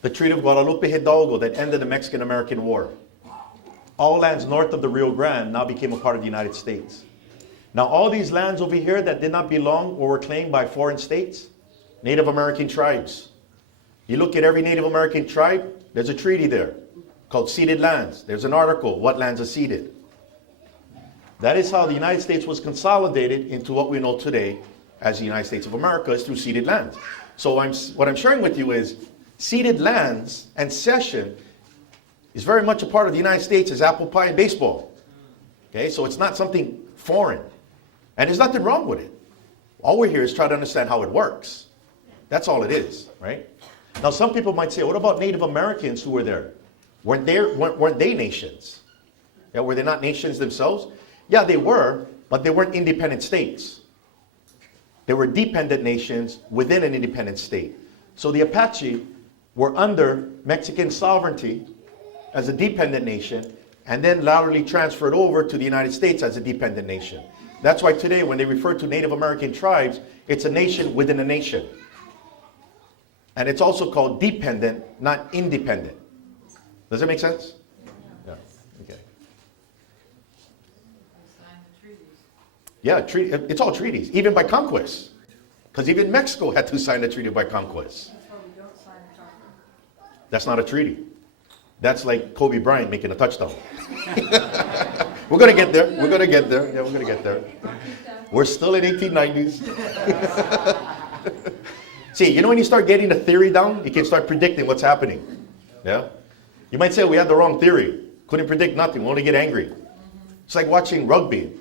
The Treaty of Guadalupe Hidalgo that ended the Mexican-American War. All lands north of the Rio Grande now became a part of the United States. Now all these lands over here that did not belong or were claimed by foreign states, Native American tribes. You look at every Native American tribe, there's a treaty there called ceded lands. There's an article, what lands are ceded. That is how the United States was consolidated into what we know today as the United States of America, is through ceded lands. So what I'm sharing with you is ceded lands and cession is very much a part of the United States as apple pie and baseball. Okay, so it's not something foreign. And there's nothing wrong with it. All we're here is trying to understand how it works. That's all it is, right? Now some people might say, what about Native Americans who were there? Weren't they nations? Yeah, were they not nations themselves? Yeah, they were, but they weren't independent states. They were dependent nations within an independent state. So the Apache were under Mexican sovereignty as a dependent nation, and then laterally transferred over to the United States as a dependent nation. That's why today when they refer to Native American tribes, it's a nation within a nation. And it's also called dependent, not independent. Does that make sense? Yeah. Okay. Yeah, it's all treaties, even by conquest. Because even Mexico had to sign a treaty by conquest. That's why we don't sign a charter. That's not a treaty. That's like Kobe Bryant making a touchdown. We're going to get there. We're going to get there. Yeah, we're going to get there. We're still in 1890s. See, you know when you start getting the theory down, you can start predicting what's happening. Yeah? You might say, we had the wrong theory. Couldn't predict nothing. We only get angry. It's like watching rugby,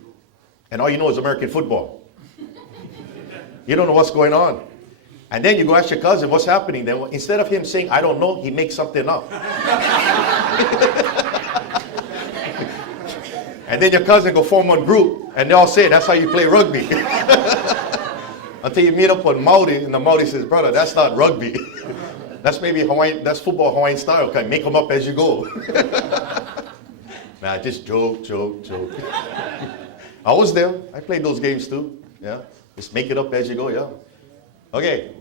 and all you know is American football. You don't know what's going on. And then you go ask your cousin, what's happening? Then instead of him saying, I don't know, he makes something up. And then your cousin go form one group, and they all say, that's how you play rugby. Until you meet up with Maui, and the Maui says, brother, that's not rugby. That's maybe Hawaiian, that's football Hawaiian style. Okay, make them up as you go. Nah, just joke. I was there. I played those games too. Yeah, just make it up as you go, yeah. Okay,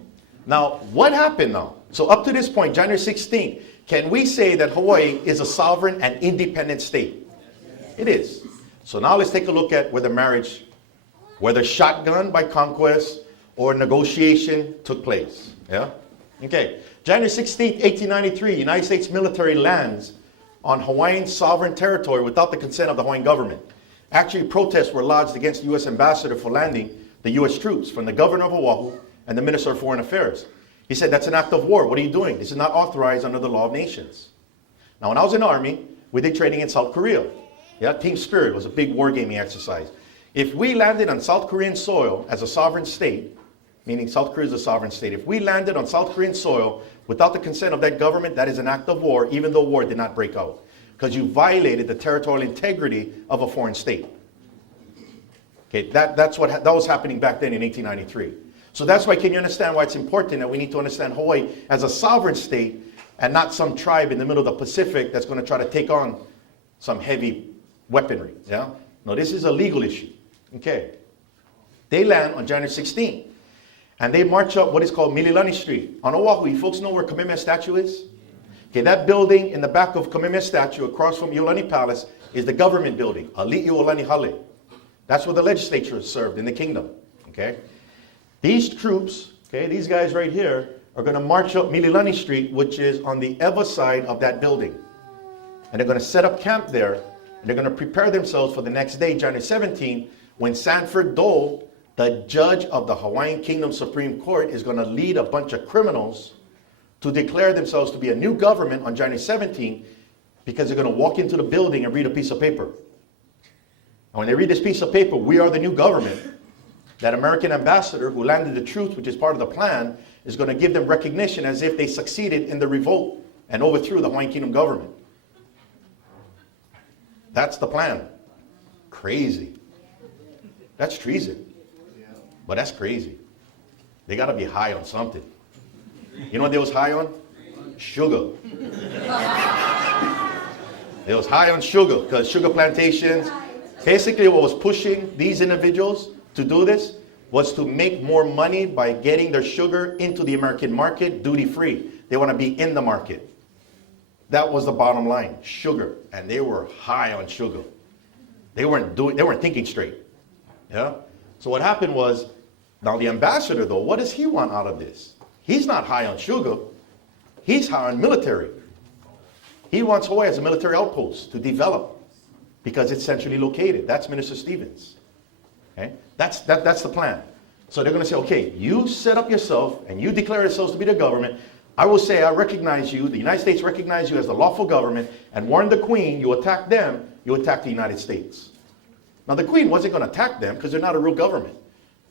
now what happened now? So up to this point, January 16th, can we say that Hawaii is a sovereign and independent state? It is. So now let's take a look at whether marriage, whether shotgun by conquest or negotiation took place. Yeah? Okay. January 16th, 1893, United States military lands on Hawaiian sovereign territory without the consent of the Hawaiian government. Actually, protests were lodged against the U.S. ambassador for landing the U.S. troops from the governor of Oahu and the Minister of Foreign Affairs. He said, that's an act of war. What are you doing? This is not authorized under the law of nations. Now, when I was in the Army, we did training in South Korea. Yeah, Team Spirit was a big wargaming exercise. If we landed on South Korean soil as a sovereign state, meaning South Korea is a sovereign state, if we landed on South Korean soil without the consent of that government, that is an act of war, even though war did not break out. Because you violated the territorial integrity of a foreign state. Okay, that was happening back then in 1893. So that's why, can you understand why it's important that we need to understand Hawaii as a sovereign state and not some tribe in the middle of the Pacific that's going to try to take on some heavy weaponry. Yeah? No, this is a legal issue. Okay. They land on January 16th. And they march up what is called Mililani Street. On Oahu, you folks know where Kamehameha statue is? Okay, that building in the back of Kamehameha statue across from Iolani Palace is the government building, Ali'i Iolani Hale. That's where the legislature is served in the kingdom. Okay? These troops, okay, these guys right here, are going to march up Mililani Street, which is on the ewa side of that building. And they're going to set up camp there, and they're going to prepare themselves for the next day, January 17th, when Sanford Dole, the judge of the Hawaiian Kingdom Supreme Court, is going to lead a bunch of criminals to declare themselves to be a new government on January 17th, because they're going to walk into the building and read a piece of paper. And when they read this piece of paper, we are the new government, that American ambassador who landed the truth, which is part of the plan, is going to give them recognition as if they succeeded in the revolt and overthrew the Hawaiian Kingdom government. That's the plan. Crazy. That's treason. But that's crazy. They got to be high on something. You know what they was high on? Sugar. They was high on sugar, because sugar plantations, basically what was pushing these individuals to do this was to make more money by getting their sugar into the American market duty-free. They want to be in the market. That was the bottom line, sugar. And they were high on sugar. They weren't thinking straight. Yeah? So what happened was, now the ambassador though, what does he want out of this? He's not high on sugar. He's high on military. He wants Hawaii as a military outpost to develop, because it's centrally located. That's Minister Stevens. Okay? That's the plan. So they're going to say, okay, you set up yourself and you declare yourselves to be the government. I will say I recognize you, the United States recognize you as the lawful government, and warn the Queen, you attack them, you attack the United States. Now the Queen wasn't going to attack them because they're not a real government.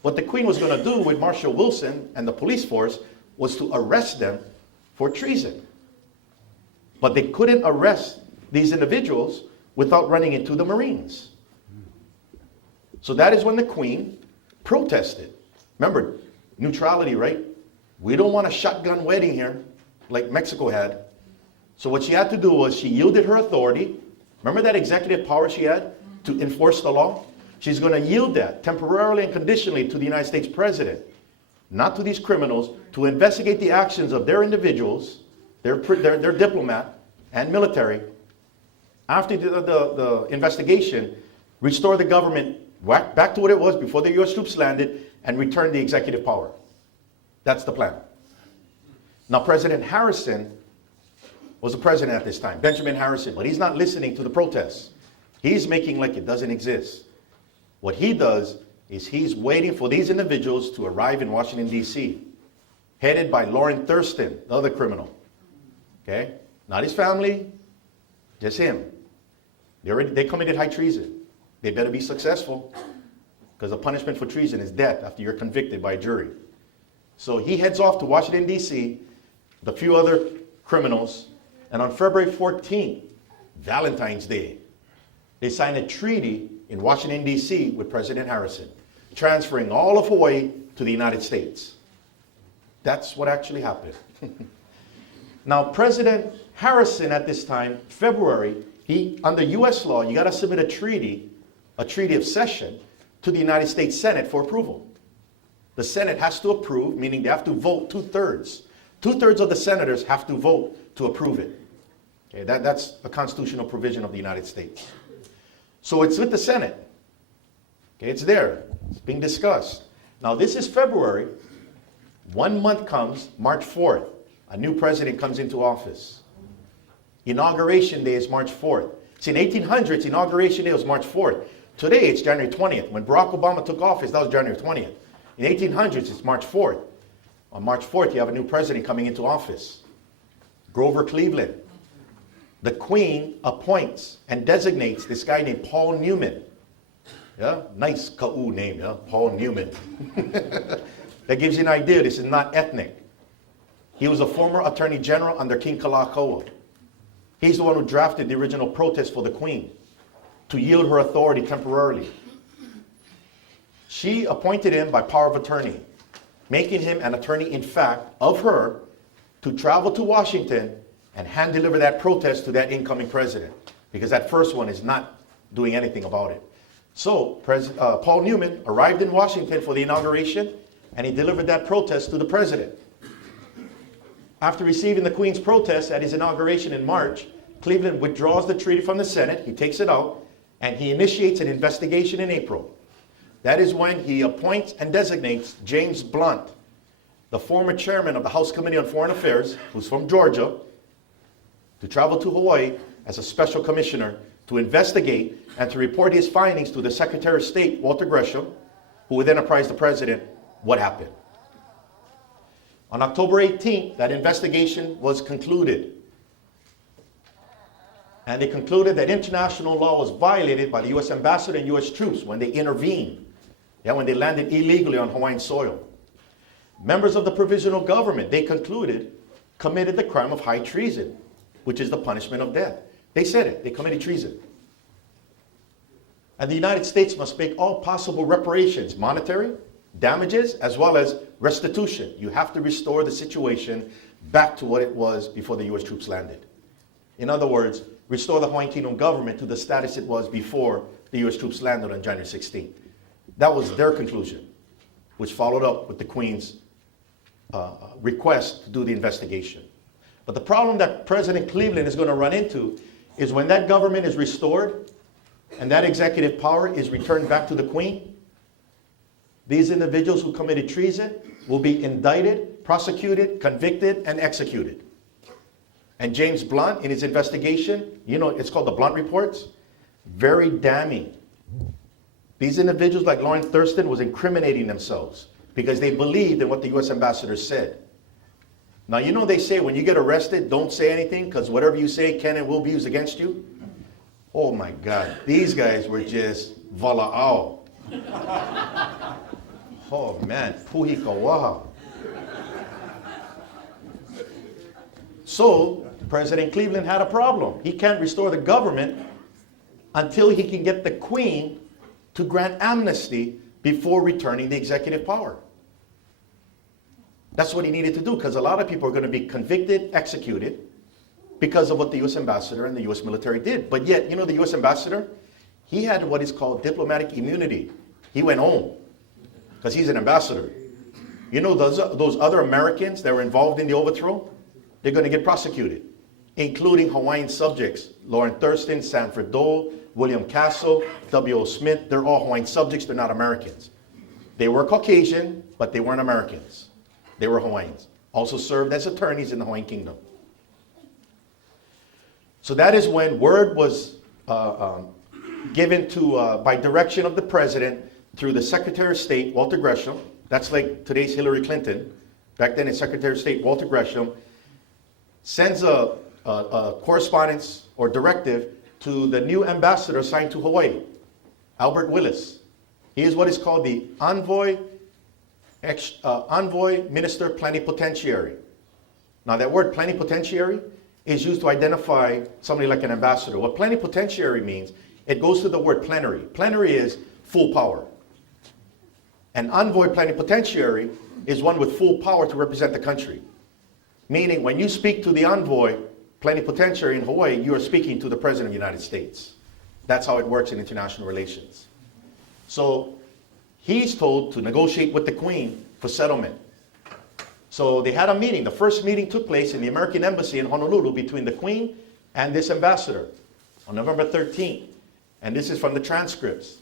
What the Queen was going to do with Marshal Wilson and the police force was to arrest them for treason. But they couldn't arrest these individuals without running into the Marines. So that is when the Queen protested. Remember, neutrality, right? We don't want a shotgun wedding here like Mexico had. So what she had to do was she yielded her authority. Remember that executive power she had to enforce the law? She's going to yield that temporarily and conditionally to the United States president, not to these criminals, to investigate the actions of their individuals, their diplomat and military. After the investigation, restore the government back to what it was before the U.S. troops landed, and return the executive power. That's the plan. Now, President Harrison was the president at this time, Benjamin Harrison, but he's not listening to the protests. He's making like it doesn't exist. What he does is he's waiting for these individuals to arrive in Washington, D.C., headed by Lauren Thurston, the other criminal. Okay? Not his family, just him. They committed high treason. They better be successful, because the punishment for treason is death after you're convicted by a jury. So he heads off to Washington, D.C., with a few other criminals, and on February 14th, Valentine's Day, they signed a treaty in Washington, D.C. with President Harrison, transferring all of Hawaii to the United States. That's what actually happened. Now, President Harrison at this time, February, under U.S. law, you got to submit a treaty of cession, to the United States Senate for approval. The Senate has to approve, meaning they have to vote 2/3. 2/3 of the senators have to vote to approve it. Okay, that's a constitutional provision of the United States. So it's with the Senate. Okay, it's there. It's being discussed. Now this is February. 1 month comes, March 4th. A new president comes into office. Inauguration day is March 4th. See, in 1800s, inauguration day was March 4th. Today, it's January 20th. When Barack Obama took office, that was January 20th. In 1800s, it's March 4th. On March 4th, you have a new president coming into office. Grover Cleveland. the Queen appoints and designates this guy named Paul Newman. Yeah, nice ka'u name, yeah, Paul Newman. That gives you an idea, this is not ethnic. He was a former Attorney General under King Kalakaua. He's the one who drafted the original protest for the Queen to yield her authority temporarily. She appointed him by power of attorney, making him an attorney in fact of her to travel to Washington and hand deliver that protest to that incoming president, because that first one is not doing anything about it. So Paul Newman arrived in Washington for the inauguration, and he delivered that protest to the president. After receiving the Queen's protest at his inauguration in March, Cleveland withdraws the treaty from the Senate, he takes it out, and he initiates an investigation in April. That is when he appoints and designates James Blunt, the former chairman of the House Committee on Foreign Affairs, who's from Georgia, to travel to Hawaii as a special commissioner to investigate and to report his findings to the Secretary of State, Walter Gresham, who would then apprise the president what happened. On October 18th, that investigation was concluded. And they concluded that international law was violated by the U.S. ambassador and U.S. troops when they intervened, when they landed illegally on Hawaiian soil. Members of the provisional government, they concluded, committed the crime of high treason, which is the punishment of death. They said it, they committed treason. And the United States must make all possible reparations, monetary, damages, as well as restitution. You have to restore the situation back to what it was before the U.S. troops landed. In other words, restore the Hawaiian Kingdom government to the status it was before the U.S. troops landed on January 16th. That was their conclusion, which followed up with the Queen's request to do the investigation. But the problem that President Cleveland is going to run into is when that government is restored and that executive power is returned back to the Queen, these individuals who committed treason will be indicted, prosecuted, convicted, and executed. And James Blunt, in his investigation, it's called the Blunt Reports, very damning. These individuals like Lauren Thurston was incriminating themselves because they believed in what the U.S. ambassador said. Now, they say when you get arrested, don't say anything because whatever you say can and will be used against you. Oh my God, these guys were just vala'au. Oh man, puhi kawaha. So, President Cleveland had a problem. He can't restore the government until he can get the Queen to grant amnesty before returning the executive power. That's what he needed to do, because a lot of people are going to be convicted, executed, because of what the U.S. ambassador and the U.S. military did. But yet, the U.S. ambassador, he had what is called diplomatic immunity. He went home, because he's an ambassador. Those other Americans that were involved in the overthrow, they're going to get prosecuted, including Hawaiian subjects. Lauren Thurston, Sanford Dole, William Castle, W.O. Smith, they're all Hawaiian subjects, they're not Americans. They were Caucasian, but they weren't Americans. They were Hawaiians. Also served as attorneys in the Hawaiian Kingdom. So that is when word was given to, by direction of the president, through the Secretary of State, Walter Gresham. That's like today's Hillary Clinton. Back then, it's Secretary of State Walter Gresham sends a correspondence or directive to the new ambassador assigned to Hawaii, Albert Willis. He is what is called the envoy minister plenipotentiary. Now that word plenipotentiary is used to identify somebody like an ambassador. What plenipotentiary means, it goes to the word plenary. Plenary is full power. An envoy plenipotentiary is one with full power to represent the country. Meaning when you speak to the envoy plenipotentiary in Hawaii, you are speaking to the President of the United States. That's how it works in international relations. So he's told to negotiate with the Queen for settlement. So they had a meeting. The first meeting took place in the American Embassy in Honolulu between the Queen and this ambassador on November 13th. And this is from the transcripts.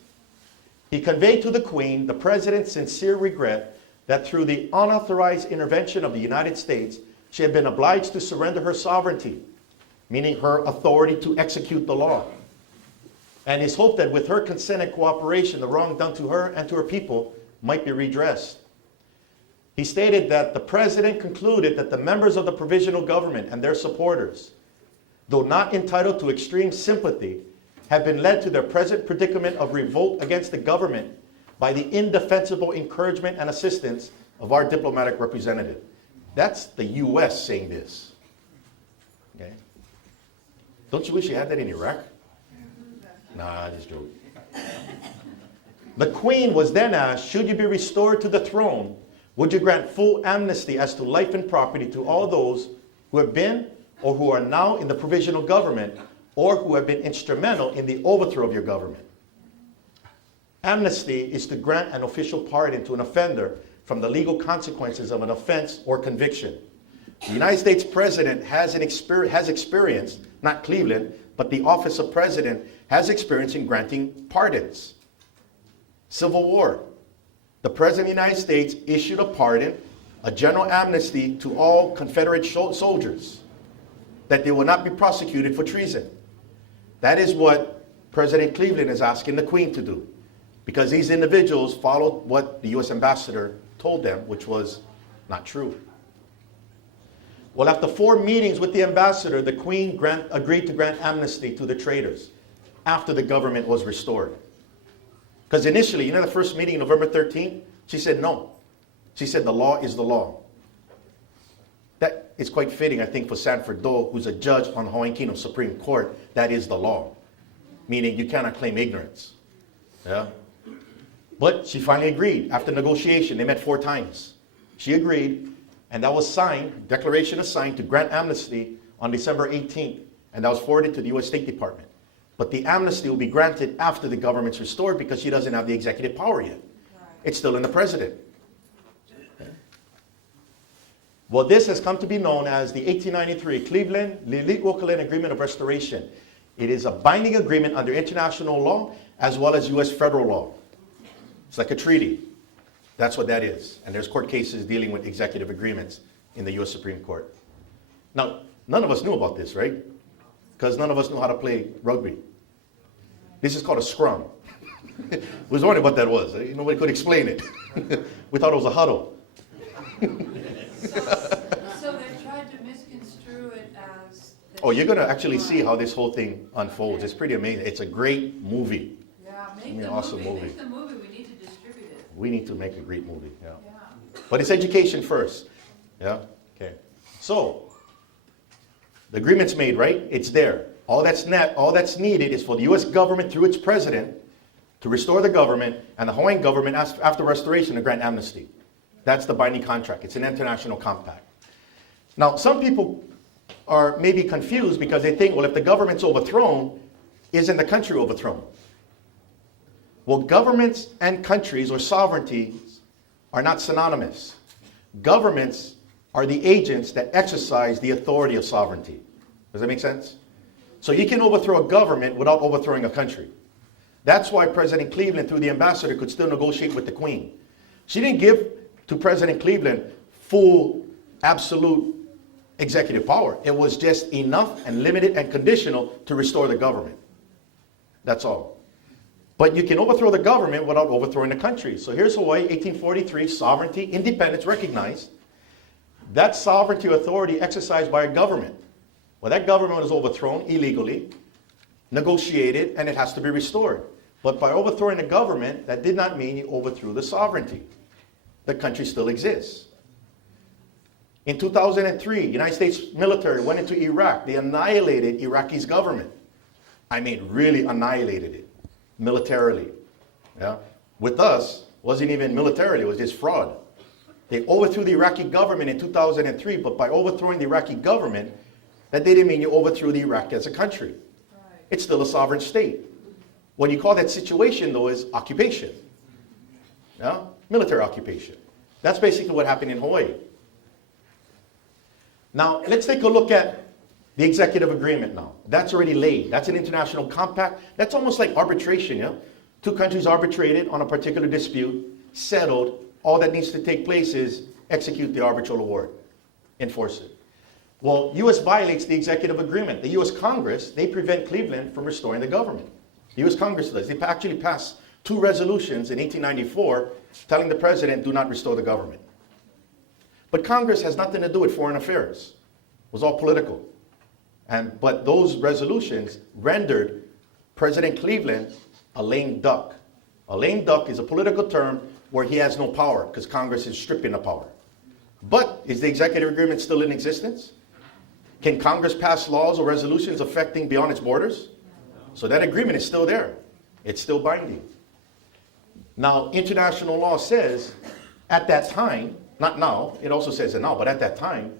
He conveyed to the Queen the President's sincere regret that through the unauthorized intervention of the United States, she had been obliged to surrender her sovereignty, meaning her authority to execute the law. And his hope that with her consent and cooperation, the wrong done to her and to her people might be redressed. He stated that the President concluded that the members of the provisional government and their supporters though not entitled to extreme sympathy, have been led to their present predicament of revolt against the government by the indefensible encouragement and assistance of our diplomatic representative. That's the U.S. saying this. Okay? Don't you wish you had that in Iraq? Nah, just joking. The Queen was then asked, should you be restored to the throne, would you grant full amnesty as to life and property to all those who have been or who are now in the provisional government or who have been instrumental in the overthrow of your government? Amnesty is to grant an official pardon to an offender from the legal consequences of an offense or conviction. The United States President has experience, not Cleveland, but the office of President has experience in granting pardons. Civil War. The President of the United States issued a pardon, a general amnesty to all Confederate soldiers, that they will not be prosecuted for treason. That is what President Cleveland is asking the Queen to do, because these individuals followed what the U.S. ambassador told them, which was not true. Well, after 4 meetings with the ambassador, the Queen agreed to grant amnesty to the traitors after the government was restored. Because initially, you know, the first meeting, November 13th, she said no. She said the law is the law. That is quite fitting, I think, for Sanford Dole, who's a judge on Hawaiian Kingdom Supreme Court. That is the law, meaning you cannot claim ignorance. Yeah. But she finally agreed after negotiation. They met 4 times. She agreed, and that was signed, declaration is signed to grant amnesty on December 18th, and that was forwarded to the U.S. State Department. But the amnesty will be granted after the government's restored because she doesn't have the executive power yet. Right. It's still in the president. Okay. Well, this has come to be known as the 1893 Cleveland-Liliuokalani Agreement of Restoration. It is a binding agreement under international law as well as U.S. federal law. It's like a treaty. That's what that is. And there's court cases dealing with executive agreements in the U.S. Supreme Court. Now, none of us knew about this, right? Because none of us knew how to play rugby. This is called a scrum. We was wondering what that was. Nobody could explain it. We thought it was a huddle. So they tried to misconstrue it as... Oh, you're going to actually see how this whole thing unfolds. It's pretty amazing. It's a great movie. Yeah, Make the movie. We need to distribute it. We need to make a great movie. Yeah. Yeah. But it's education first. Yeah? Okay. So, the agreement's made, right? It's there. All that's needed is for the U.S. government through its president to restore the government, and the Hawaiian government after restoration to grant amnesty. That's the binding contract. It's an international compact. Now, some people are maybe confused because they think, well, if the government's overthrown, isn't the country overthrown? Well, governments and countries or sovereignties are not synonymous. Governments are the agents that exercise the authority of sovereignty. Does that make sense? So you can overthrow a government without overthrowing a country. That's why President Cleveland, through the ambassador, could still negotiate with the Queen. She didn't give to President Cleveland full, absolute executive power. It was just enough and limited and conditional to restore the government. That's all. But you can overthrow the government without overthrowing the country. So here's Hawaii, 1843, sovereignty, independence recognized. That sovereignty authority exercised by a government. Well, that government was overthrown illegally, negotiated, and it has to be restored. But by overthrowing the government, that did not mean you overthrew the sovereignty. The country still exists. In 2003, the United States military went into Iraq. They annihilated Iraqi's government. I mean, really annihilated it, militarily. Yeah? With us, wasn't even militarily, it was just fraud. They overthrew the Iraqi government in 2003, but by overthrowing the Iraqi government, that didn't mean you overthrew the Iraq as a country. Right. It's still a sovereign state. What you call that situation, though, is occupation. Yeah? Military occupation. That's basically what happened in Hawaii. Now, let's take a look at the executive agreement now. That's already laid. That's an international compact. That's almost like arbitration. Yeah? 2 countries arbitrated on a particular dispute, settled. All that needs to take place is execute the arbitral award, enforce it. Well, U.S. violates the executive agreement. The U.S. Congress, they prevent Cleveland from restoring the government. The U.S. Congress does. They actually passed 2 resolutions in 1894 telling the president, do not restore the government. But Congress has nothing to do with foreign affairs. It was all political. But those resolutions rendered President Cleveland a lame duck. A lame duck is a political term where he has no power because Congress is stripping the power. But is the executive agreement still in existence? Can Congress pass laws or resolutions affecting beyond its borders? So that agreement is still there. It's still binding. Now, international law says at that time, not now, it also says it now, but at that time,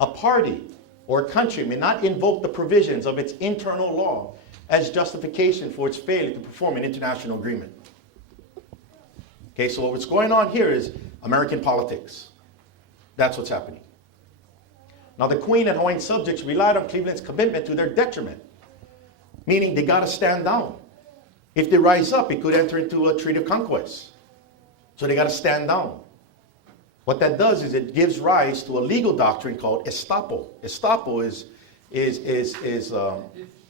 a party or a country may not invoke the provisions of its internal law as justification for its failure to perform an international agreement. Okay, so what's going on here is American politics. That's what's happening. Now, the Queen and Hawaiian subjects relied on Cleveland's commitment to their detriment, meaning they got to stand down. If they rise up, it could enter into a treaty of conquest. So they got to stand down. What that does is it gives rise to a legal doctrine called estoppel. Estoppel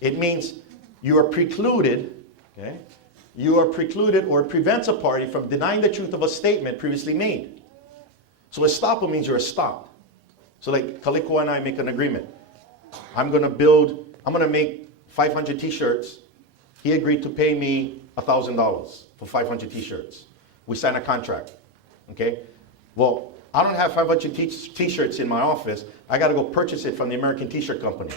it means you are precluded, okay? You are precluded or prevents a party from denying the truth of a statement previously made. So estoppel means you're stopped. So like Kaliko and I make an agreement. I'm going to make 500 t-shirts. He agreed to pay me $1,000 for 500 t-shirts. We sign a contract, okay? Well, I don't have 500 t-shirts in my office. I got to go purchase it from the American t-shirt company.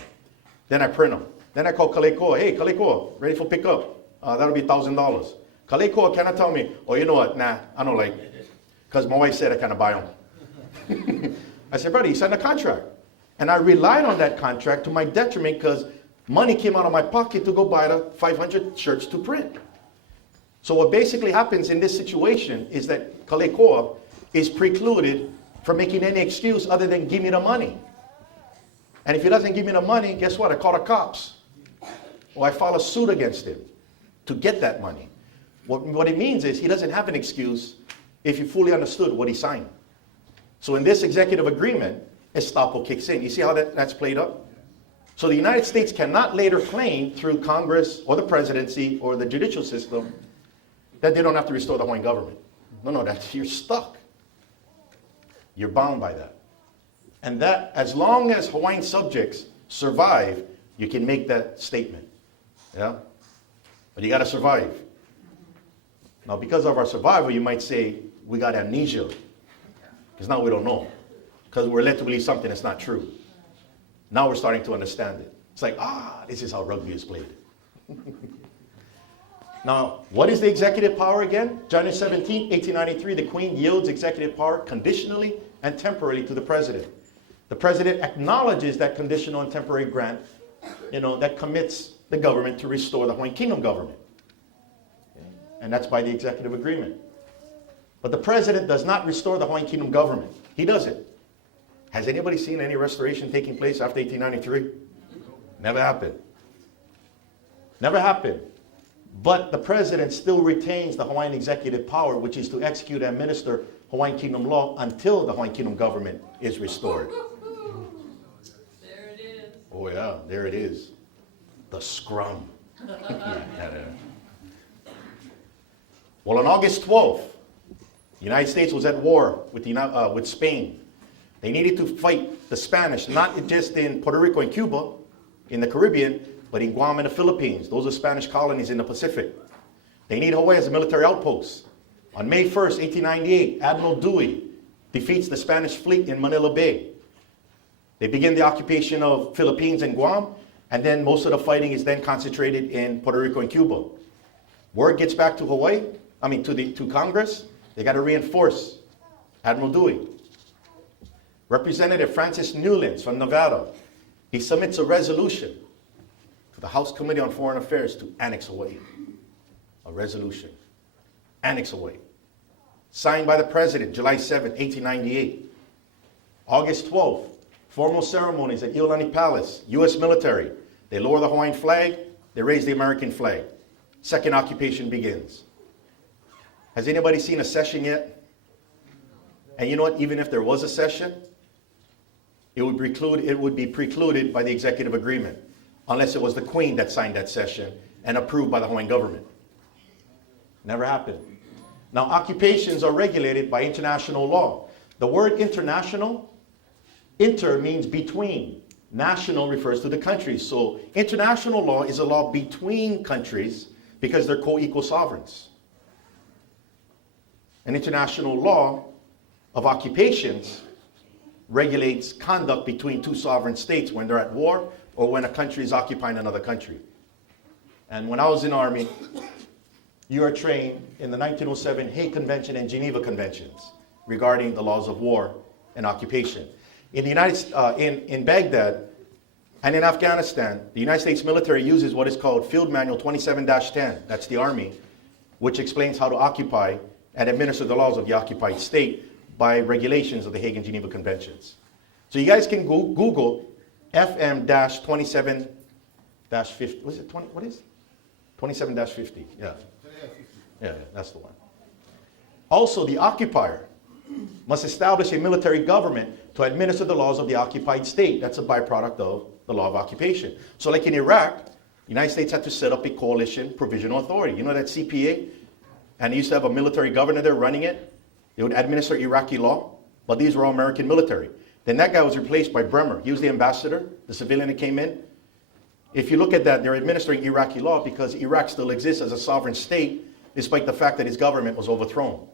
Then I print them. Then I call Kaliko. Hey, Kaliko, ready for pickup? That'll be $1,000. Kaliko cannot tell me, oh, you know what? Nah, I don't like it. Because my wife said I can't buy them. I said, brother, you signed a contract. And I relied on that contract to my detriment because money came out of my pocket to go buy the 500 shirts to print. So what basically happens in this situation is that Kaliko is precluded from making any excuse other than give me the money. And if he doesn't give me the money, guess what? I call the cops. Or I file a suit against him to get that money. What it means is he doesn't have an excuse if you fully understood what he signed. So in this executive agreement, estoppel kicks in. You see how that's played up? So the United States cannot later claim through Congress or the presidency or the judicial system that they don't have to restore the Hawaiian government. No, you're stuck. You're bound by that. And that, as long as Hawaiian subjects survive, you can make that statement. Yeah? But you got to survive. Now, because of our survival, you might say, we got amnesia. Because now we don't know. Because we're led to believe something that's not true. Now we're starting to understand it. It's like, this is how rugby is played. Now, what is the executive power again? January 17, 1893, the Queen yields executive power conditionally and temporarily to the President. The President acknowledges that conditional and temporary grant, that commits the government to restore the Hawaiian Kingdom government. Okay? And that's by the executive agreement. But the President does not restore the Hawaiian Kingdom government. He doesn't. Has anybody seen any restoration taking place after 1893? Never happened. Never happened. But the President still retains the Hawaiian executive power, which is to execute and administer Hawaiian Kingdom law until the Hawaiian Kingdom government is restored. There it is. Oh yeah, there it is. The scrum. Well, on August 12th, the United States was at war with Spain. They needed to fight the Spanish, not just in Puerto Rico and Cuba, in the Caribbean, but in Guam and the Philippines. Those are Spanish colonies in the Pacific. They need Hawaii as a military outpost. On May 1st, 1898, Admiral Dewey defeats the Spanish fleet in Manila Bay. They begin the occupation of Philippines and Guam, and then most of the fighting is then concentrated in Puerto Rico and Cuba. Word gets back to to Congress. They got to reinforce Admiral Dewey. Representative Francis Newlands from Nevada, he submits a resolution to the House Committee on Foreign Affairs to annex Hawaii. A resolution. Annex Hawaii. Signed by the President, July 7, 1898. August 12th, formal ceremonies at Iolani Palace, U.S. military. They lower the Hawaiian flag, they raise the American flag. Second occupation begins. Has anybody seen a session yet? And you know what? Even if there was a session, it would be precluded by the executive agreement, unless it was the Queen that signed that session and approved by the Hawaiian government. Never happened. Now, occupations are regulated by international law. The word international, inter means between. National refers to the countries. So international law is a law between countries because they're co-equal sovereigns. An international law of occupations regulates conduct between two sovereign states when they're at war or when a country is occupying another country. And when I was in Army, you are trained in the 1907 Hague Convention and Geneva Conventions regarding the laws of war and occupation. In Baghdad and in Afghanistan, the United States military uses what is called Field Manual 27-10. That's the Army, which explains how to occupy and administer the laws of the occupied state by regulations of the Hague and Geneva Conventions. So you guys can Google FM-27-50. Was it 20? What is it? 27-50. Yeah. Yeah, that's the one. Also, the occupier must establish a military government to administer the laws of the occupied state. That's a byproduct of the law of occupation. So like in Iraq, the United States had to set up a coalition provisional authority. You know that CPA? And they used to have a military governor there running it. They would administer Iraqi law, but these were all American military. Then that guy was replaced by Bremer. He was the ambassador, the civilian that came in. If you look at that, they're administering Iraqi law because Iraq still exists as a sovereign state, despite the fact that its government was overthrown.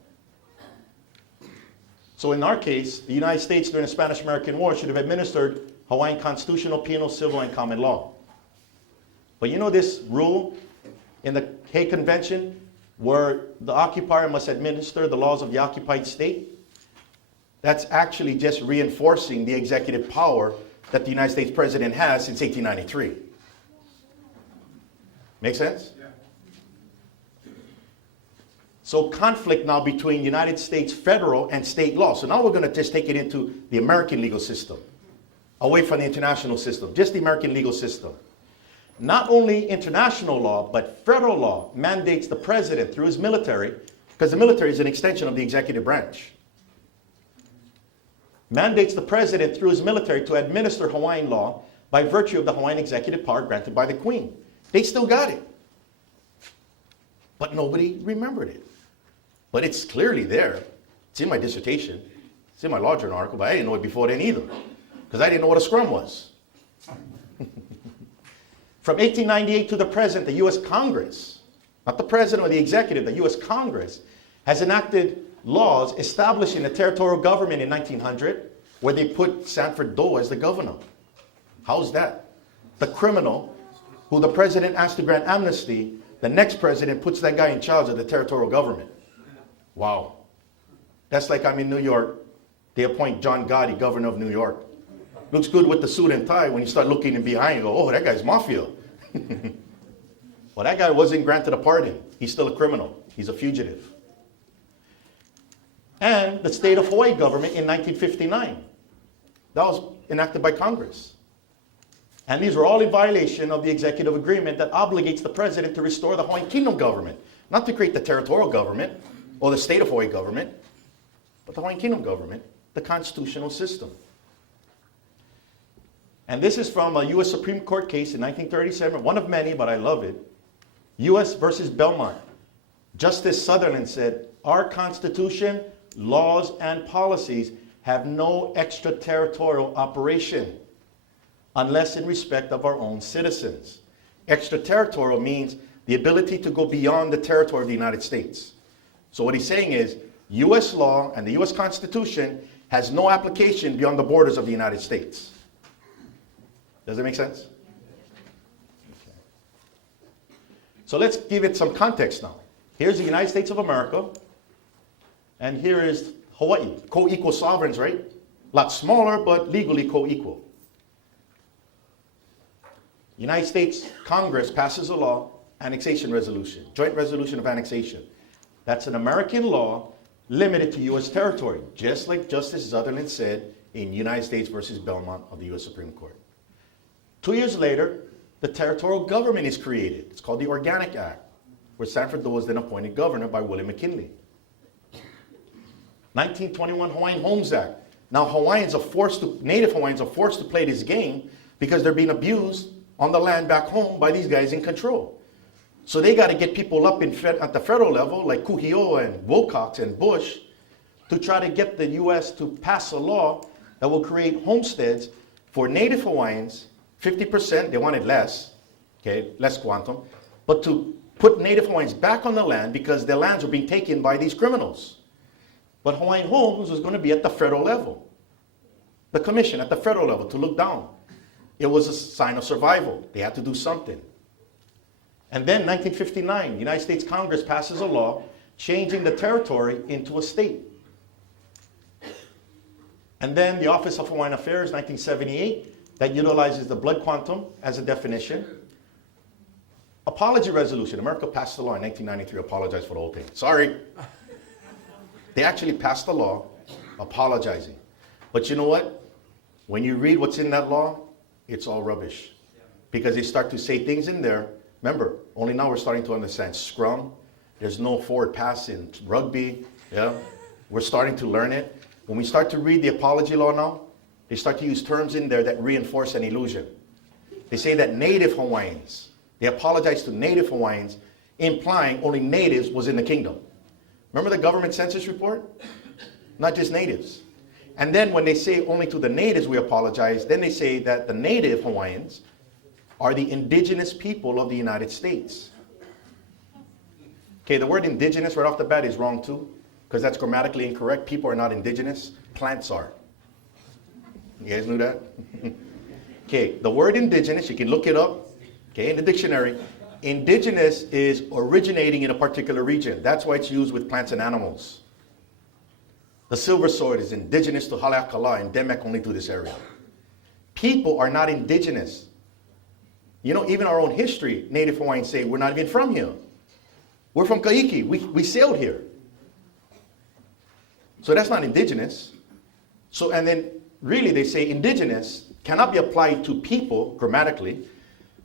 So in our case, the United States during the Spanish-American War should have administered Hawaiian constitutional, penal, civil, and common law. But you know this rule in the Hague Convention where the occupier must administer the laws of the occupied state? That's actually just reinforcing the executive power that the United States president has since 1893. Make sense? Yeah. So conflict now between United States federal and state law. So now we're going to just take it into the American legal system, away from the international system, just the American legal system. Not only international law, but federal law mandates the president through his military, because the military is an extension of the executive branch, mandates the president through his military to administer Hawaiian law by virtue of the Hawaiian executive power granted by the Queen. They still got it. But nobody remembered it. But it's clearly there. It's in my dissertation. It's in my law journal article, but I didn't know it before then either, because I didn't know what a scrum was. From 1898 to the present, the U.S. Congress, not the president or the executive, the U.S. Congress has enacted laws establishing a territorial government in 1900 where they put Sanford Doe as the governor. How's that? The criminal who the president asked to grant amnesty, the next president puts that guy in charge of the territorial government. Wow. That's like I'm in New York. They appoint John Gotti, governor of New York. Looks good with the suit and tie. When you start looking in behind, you go, oh, that guy's mafia. Well, that guy wasn't granted a pardon. He's still a criminal. He's a fugitive. And the state of Hawaii government in 1959. That was enacted by Congress. And these were all in violation of the executive agreement that obligates the president to restore the Hawaiian Kingdom government. Not to create the territorial government or the state of Hawaii government, but the Hawaiian Kingdom government, the constitutional system. And this is from a U.S. Supreme Court case in 1937, one of many, but I love it. U.S. versus Belmont. Justice Sutherland said, our Constitution, laws, and policies have no extraterritorial operation unless in respect of our own citizens. Extraterritorial means the ability to go beyond the territory of the United States. So what he's saying is, U.S. law and the U.S. Constitution has no application beyond the borders of the United States. Does that make sense? Okay. So let's give it some context now. Here's the United States of America, and here is Hawaii. Co-equal sovereigns, right? A lot smaller, but legally co-equal. United States Congress passes a law, annexation resolution, joint resolution of annexation. That's an American law limited to U.S. territory, just like Justice Sutherland said in United States versus Belmont of the U.S. Supreme Court. 2 years later, the territorial government is created. It's called the Organic Act, where Sanford Doe was then appointed governor by William McKinley. 1921 Hawaiian Homes Act. Now Native Hawaiians are forced to play this game because they're being abused on the land back home by these guys in control. So they got to get people up at the federal level, like Kuhio and Wilcox and Bush, to try to get the U.S. to pass a law that will create homesteads For Native Hawaiians, 50%, they wanted less, okay, less quantum, but to put Native Hawaiians back on the land because their lands were being taken by these criminals. But Hawaiian Homes was going to be at the federal level. The commission at the federal level to look down. It was a sign of survival. They had to do something. And then 1959, the United States Congress passes a law changing the territory into a state. And then the Office of Hawaiian Affairs, 1978, that utilizes the blood quantum as a definition. Apology resolution. America passed the law in 1993, apologized for the whole thing. Sorry. They actually passed the law apologizing. But you know what? When you read what's in that law, it's all rubbish. Because they start to say things in there. Remember, only now we're starting to understand scrum. There's no forward pass in rugby. Yeah, we're starting to learn it. When we start to read the apology law now, they start to use terms in there that reinforce an illusion. They say that Native Hawaiians, they apologize to Native Hawaiians, implying only natives was in the kingdom. Remember the government census report? Not just natives. And then when they say only to the natives we apologize, then they say that the Native Hawaiians are the indigenous people of the United States. Okay, the word indigenous right off the bat is wrong too, because that's grammatically incorrect. People are not indigenous, plants are. You guys knew that? Okay, the word indigenous, you can look it up, okay, in the dictionary. Indigenous is originating in a particular region. That's why it's used with plants and animals. The silver sword is indigenous to Haleakala, endemic only to this area. People are not indigenous. You know, even our own history, Native Hawaiians say we're not even from here. We're from Kaiki. We sailed here. So that's not indigenous. So, and then really they say indigenous cannot be applied to people grammatically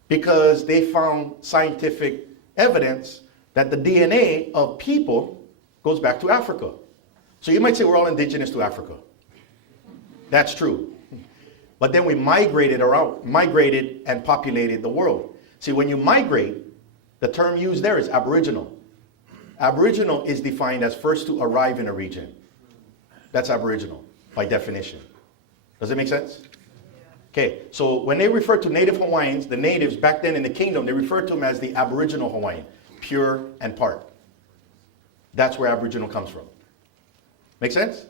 because they found scientific evidence that the DNA of people goes back to Africa. So you might say we're all indigenous to Africa. That's true. But then we migrated and populated the world. See, when you migrate, the term used there is Aboriginal. Aboriginal is defined as first to arrive in a region. That's Aboriginal by definition. Does it make sense? Okay, so when they refer to Native Hawaiians, the natives back then in the kingdom, they referred to them as the Aboriginal Hawaiian, pure and part. That's where Aboriginal comes from. Make sense?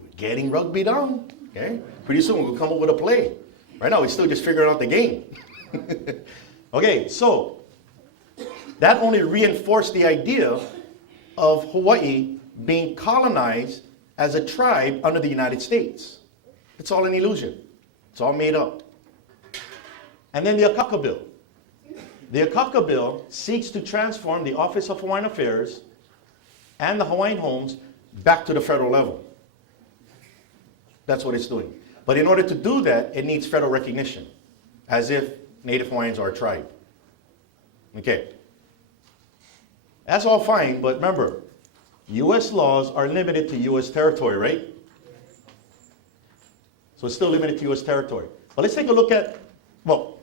We're getting rugby down. Okay? Pretty soon we'll come up with a play. Right now we're still just figuring out the game. Okay, so that only reinforced the idea of Hawaii being colonized as a tribe under the United States. It's all an illusion. It's all made up. And then the Akaka Bill. The Akaka Bill seeks to transform the Office of Hawaiian Affairs and the Hawaiian Homes back to the federal level. That's what it's doing. But in order to do that, it needs federal recognition, as if Native Hawaiians are a tribe. Okay. That's all fine, but remember, U.S. laws are limited to U.S. territory, right? So it's still limited to U.S. territory. But let's take a look at, well,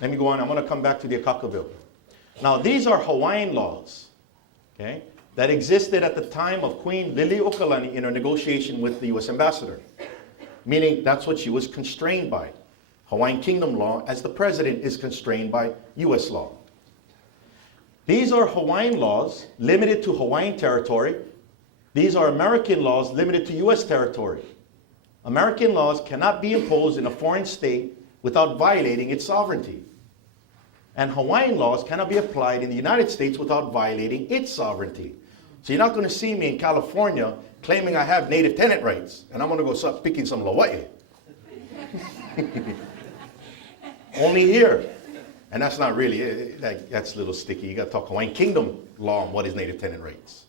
let me go on. I'm going to come back to the Akaka Bill. Now, these are Hawaiian laws, okay, that existed at the time of Queen Liliuokalani in her negotiation with the U.S. ambassador. Meaning that's what she was constrained by. Hawaiian Kingdom law, as the president is constrained by U.S. law. These are Hawaiian laws limited to Hawaiian territory. These are American laws limited to U.S. territory. American laws cannot be imposed in a foreign state without violating its sovereignty. And Hawaiian laws cannot be applied in the United States without violating its sovereignty. So you're not going to see me in California claiming I have native tenant rights, and I'm going to go start picking some Hawaii. Only here. And that's not really, that's a little sticky. You got to talk Hawaiian Kingdom law on what is native tenant rights.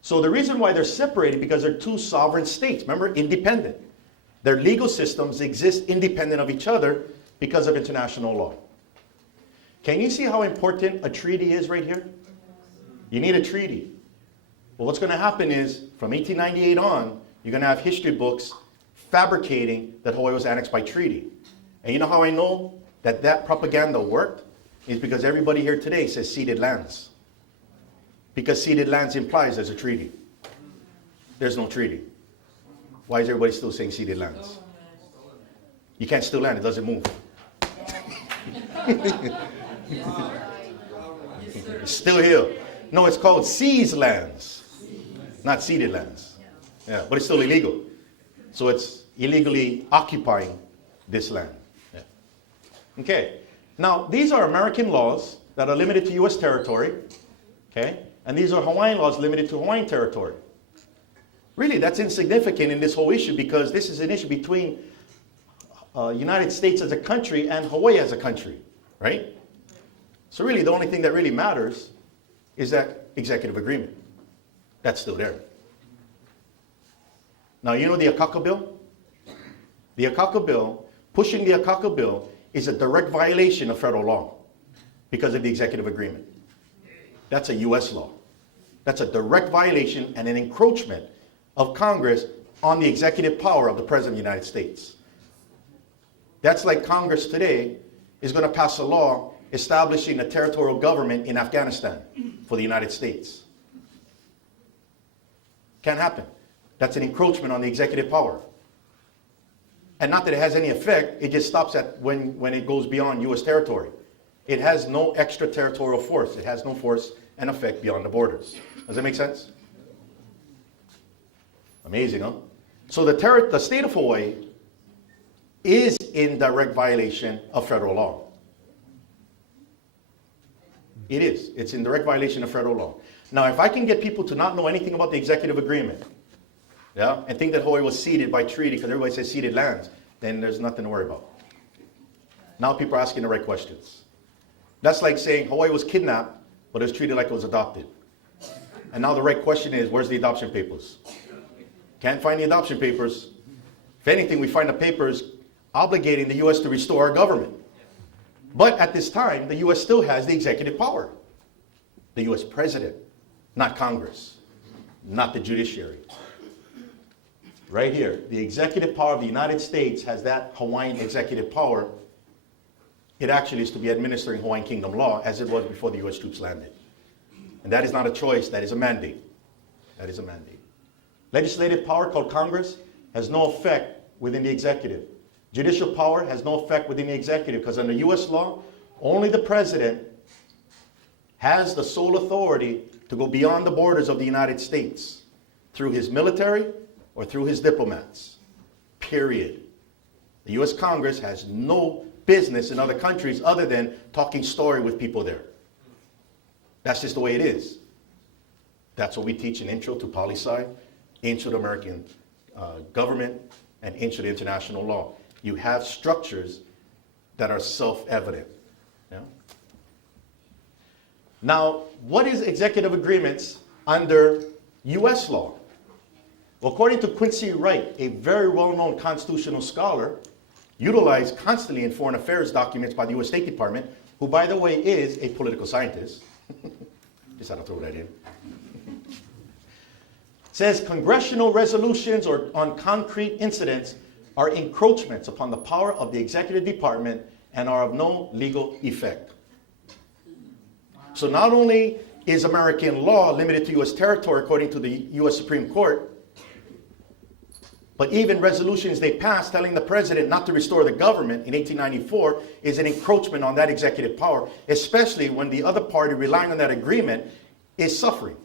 So the reason why they're separated, because they're two sovereign states. Remember, independent. Their legal systems exist independent of each other because of international law. Can you see how important a treaty is right here? You need a treaty. Well, what's going to happen is, from 1898 on, you're going to have history books fabricating that Hawaii was annexed by treaty. And you know how I know that that propaganda worked? Is because everybody here today says ceded lands. Because ceded lands implies there's a treaty. There's no treaty. Why is everybody still saying ceded lands? You can't steal land, it doesn't move. It's still here. No, it's called seized lands, not ceded lands. Yeah, but it's still illegal. So it's illegally occupying this land. Yeah. Okay. Now, these are American laws that are limited to U.S. territory. Okay. And these are Hawaiian laws limited to Hawaiian territory. Really, that's insignificant in this whole issue because this is an issue between United States as a country and Hawaii as a country, right? So really, the only thing that really matters is that executive agreement. That's still there. Now, you know the Akaka bill? The Akaka bill, pushing the Akaka bill is a direct violation of federal law because of the executive agreement. That's a U.S. law. That's a direct violation and an encroachment of Congress on the executive power of the President of the United States. That's like Congress today is going to pass a law establishing a territorial government in Afghanistan for the United States. Can't happen. That's an encroachment on the executive power. And not that it has any effect, it just stops at when it goes beyond U.S. territory. It has no extraterritorial force. It has no force and effect beyond the borders. Does that make sense? Amazing, huh? So the state of Hawaii is in direct violation of federal law. It is. It's in direct violation of federal law. Now, if I can get people to not know anything about the executive agreement, yeah, and think that Hawaii was ceded by treaty because everybody says ceded lands, then there's nothing to worry about. Now people are asking the right questions. That's like saying Hawaii was kidnapped, but it was treated like it was adopted. And now the right question is, where's the adoption papers? Can't find the adoption papers. If anything, we find the papers obligating the U.S. to restore our government. But at this time, the U.S. still has the executive power. The U.S. president, not Congress, not the judiciary. Right here, the executive power of the United States has that Hawaiian executive power. It actually is to be administering Hawaiian Kingdom law as it was before the U.S. troops landed. And that is not a choice, that is a mandate. That is a mandate. Legislative power called Congress has no effect within the executive. Judicial power has no effect within the executive because under U.S. law, only the president has the sole authority to go beyond the borders of the United States through his military or through his diplomats, period. The U.S. Congress has no business in other countries other than talking story with people there. That's just the way it is. That's what we teach in Intro to Poli-Sci, Intro to American Government, and Intro to International Law. You have structures that are self-evident. Yeah? Now, what is executive agreements under U.S. law? Well, according to Quincy Wright, a very well-known constitutional scholar, utilized constantly in foreign affairs documents by the U.S. State Department, who, by the way, is a political scientist. Just had to throw that in. Says congressional resolutions or on concrete incidents are encroachments upon the power of the executive department and are of no legal effect. So not only is American law limited to U.S. territory according to the U.S. Supreme Court, but even resolutions they passed telling the president not to restore the government in 1894 is an encroachment on that executive power, especially when the other party relying on that agreement is suffering.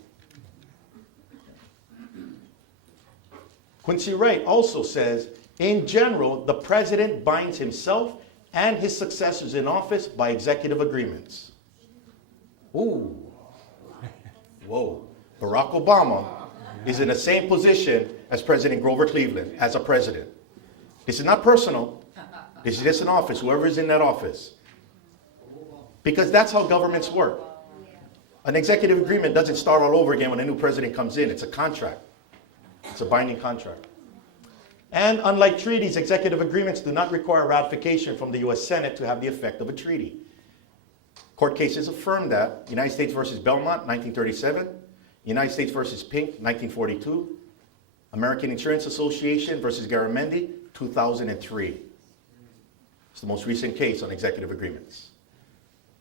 Quincy Wright also says, in general, the president binds himself and his successors in office by executive agreements. Ooh. Whoa. Barack Obama is in the same position as President Grover Cleveland as a president. This is not personal. This is just an office, whoever is in that office. Because that's how governments work. An executive agreement doesn't start all over again when a new president comes in. It's a contract. It's a binding contract. And unlike treaties, executive agreements do not require ratification from the U.S. Senate to have the effect of a treaty. Court cases affirm that. United States versus Belmont, 1937. United States versus Pink, 1942. American Insurance Association versus Garamendi, 2003. It's the most recent case on executive agreements.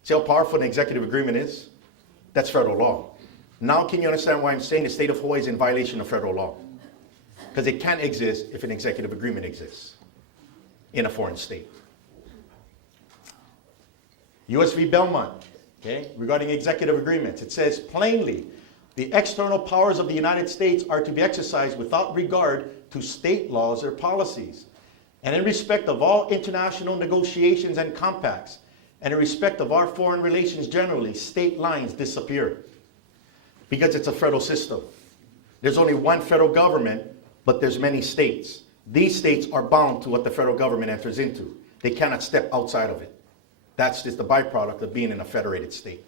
See how powerful an executive agreement is? That's federal law. Now can you understand why I'm saying the state of Hawaii is in violation of federal law? Because it can't exist if an executive agreement exists. in a foreign state. U.S. v. Belmont, okay, regarding executive agreements, it says plainly, the external powers of the United States are to be exercised without regard to state laws or policies, and in respect of all international negotiations and compacts, and in respect of our foreign relations generally, state lines disappear because it's a federal system. There's only one federal government, but there's many states. These states are bound to what the federal government enters into. They cannot step outside of it. That's just the byproduct of being in a federated state.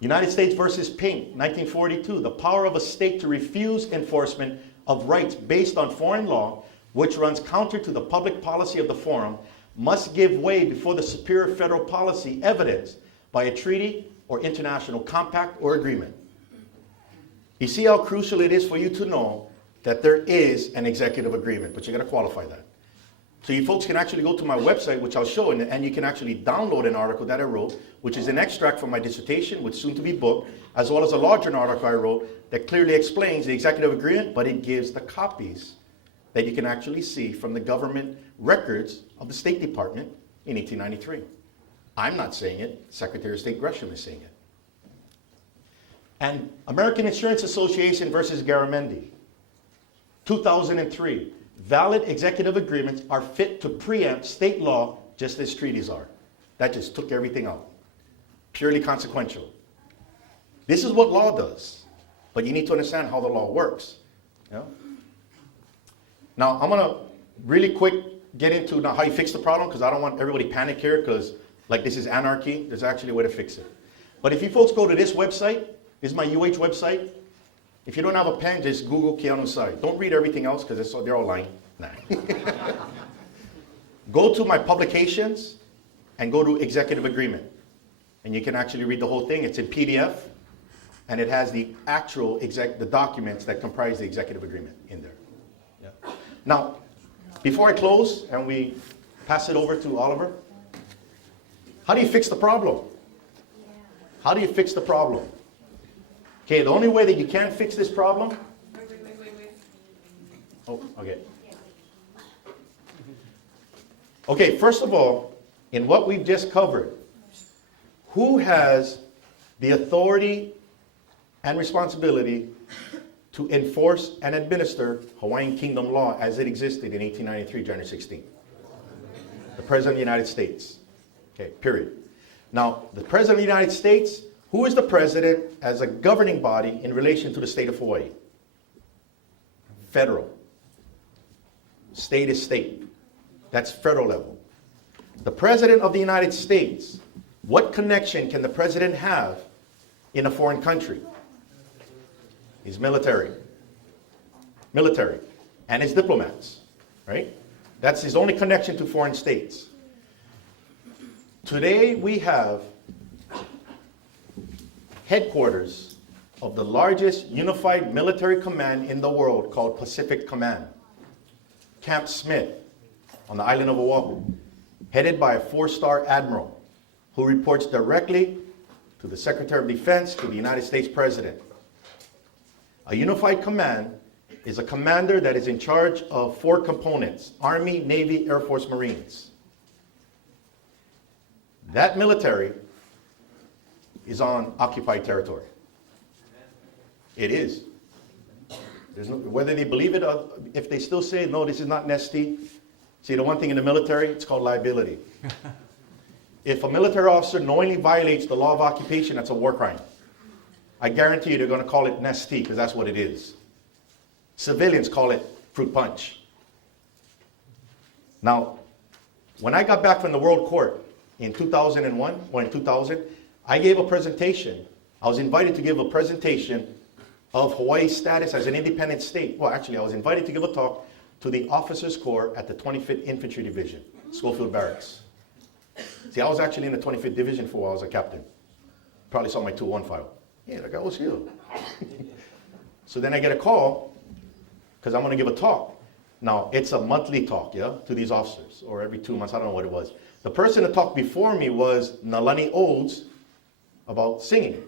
United States versus Pink, 1942, the power of a state to refuse enforcement of rights based on foreign law, which runs counter to the public policy of the forum, must give way before the superior federal policy evidenced by a treaty or international compact or agreement. You see how crucial it is for you to know that there is an executive agreement, but you got to qualify that. So you folks can actually go to my website, which I'll show, and you can actually download an article that I wrote, which is an extract from my dissertation, which is soon to be booked, as well as a larger article I wrote that clearly explains the executive agreement, but it gives the copies that you can actually see from the government records of the State Department in 1893. I'm not saying it, Secretary of State Gresham is saying it. And American Insurance Association versus Garamendi, 2003. Valid executive agreements are fit to preempt state law just as treaties are. That just took everything out. Purely consequential. This is what law does, but you need to understand how the law works. Yeah? Now, I'm going to really quick get into now how you fix the problem, because I don't want everybody panic here, because like this is anarchy. There's actually a way to fix it. But if you folks go to this website, this is my UH website. If you don't have a pen, just Google Keanu Sai. Don't read everything else, because they're all lying. Nah. Go to my publications and go to executive agreement. And you can actually read the whole thing. It's in PDF, and it has the actual the documents that comprise the executive agreement in there. Yeah. Now, before I close and we pass it over to Oliver, how do you fix the problem? How do you fix the problem? Okay, the only way that you can fix this problem. Wait. Oh, okay. Okay, first of all, in what we've just covered, who has the authority and responsibility to enforce and administer Hawaiian Kingdom law as it existed in 1893, January 16th? The President of the United States. Okay, period. Now, the President of the United States, who is the President as a governing body in relation to the state of Hawaii? Federal. State is state. That's federal level. The President of the United States, what connection can the President have in a foreign country? He's military. Military. And his diplomats, right? That's his only connection to foreign states. Today we have headquarters of the largest unified military command in the world called Pacific Command. Camp Smith on the island of Oahu, headed by a 4-star admiral who reports directly to the Secretary of Defense, to the United States President. A unified command is a commander that is in charge of 4 components: Army, Navy, Air Force, Marines. That military is on occupied territory. It is. There's no, whether they believe it or if they still say, no, this is not nesty. See, the one thing in the military, it's called liability. If a military officer knowingly violates the law of occupation, that's a war crime. I guarantee you they're going to call it nesty, because that's what it is. Civilians call it fruit punch. Now, when I got back from the World Court in 2001, or in 2000, I gave a presentation. I was invited to give a presentation of Hawaii's status as an independent state. Well, actually, I was invited to give a talk to the Officers Corps at the 25th Infantry Division, Schofield Barracks. See, I was actually in the 25th Division for a while as a captain. Probably saw my 2-1 file. Yeah, that guy was here. So then I get a call, because I'm going to give a talk. Now, it's a monthly talk, yeah, to these officers, or every 2 months, I don't know what it was. The person that talked before me was Nalani Odes about singing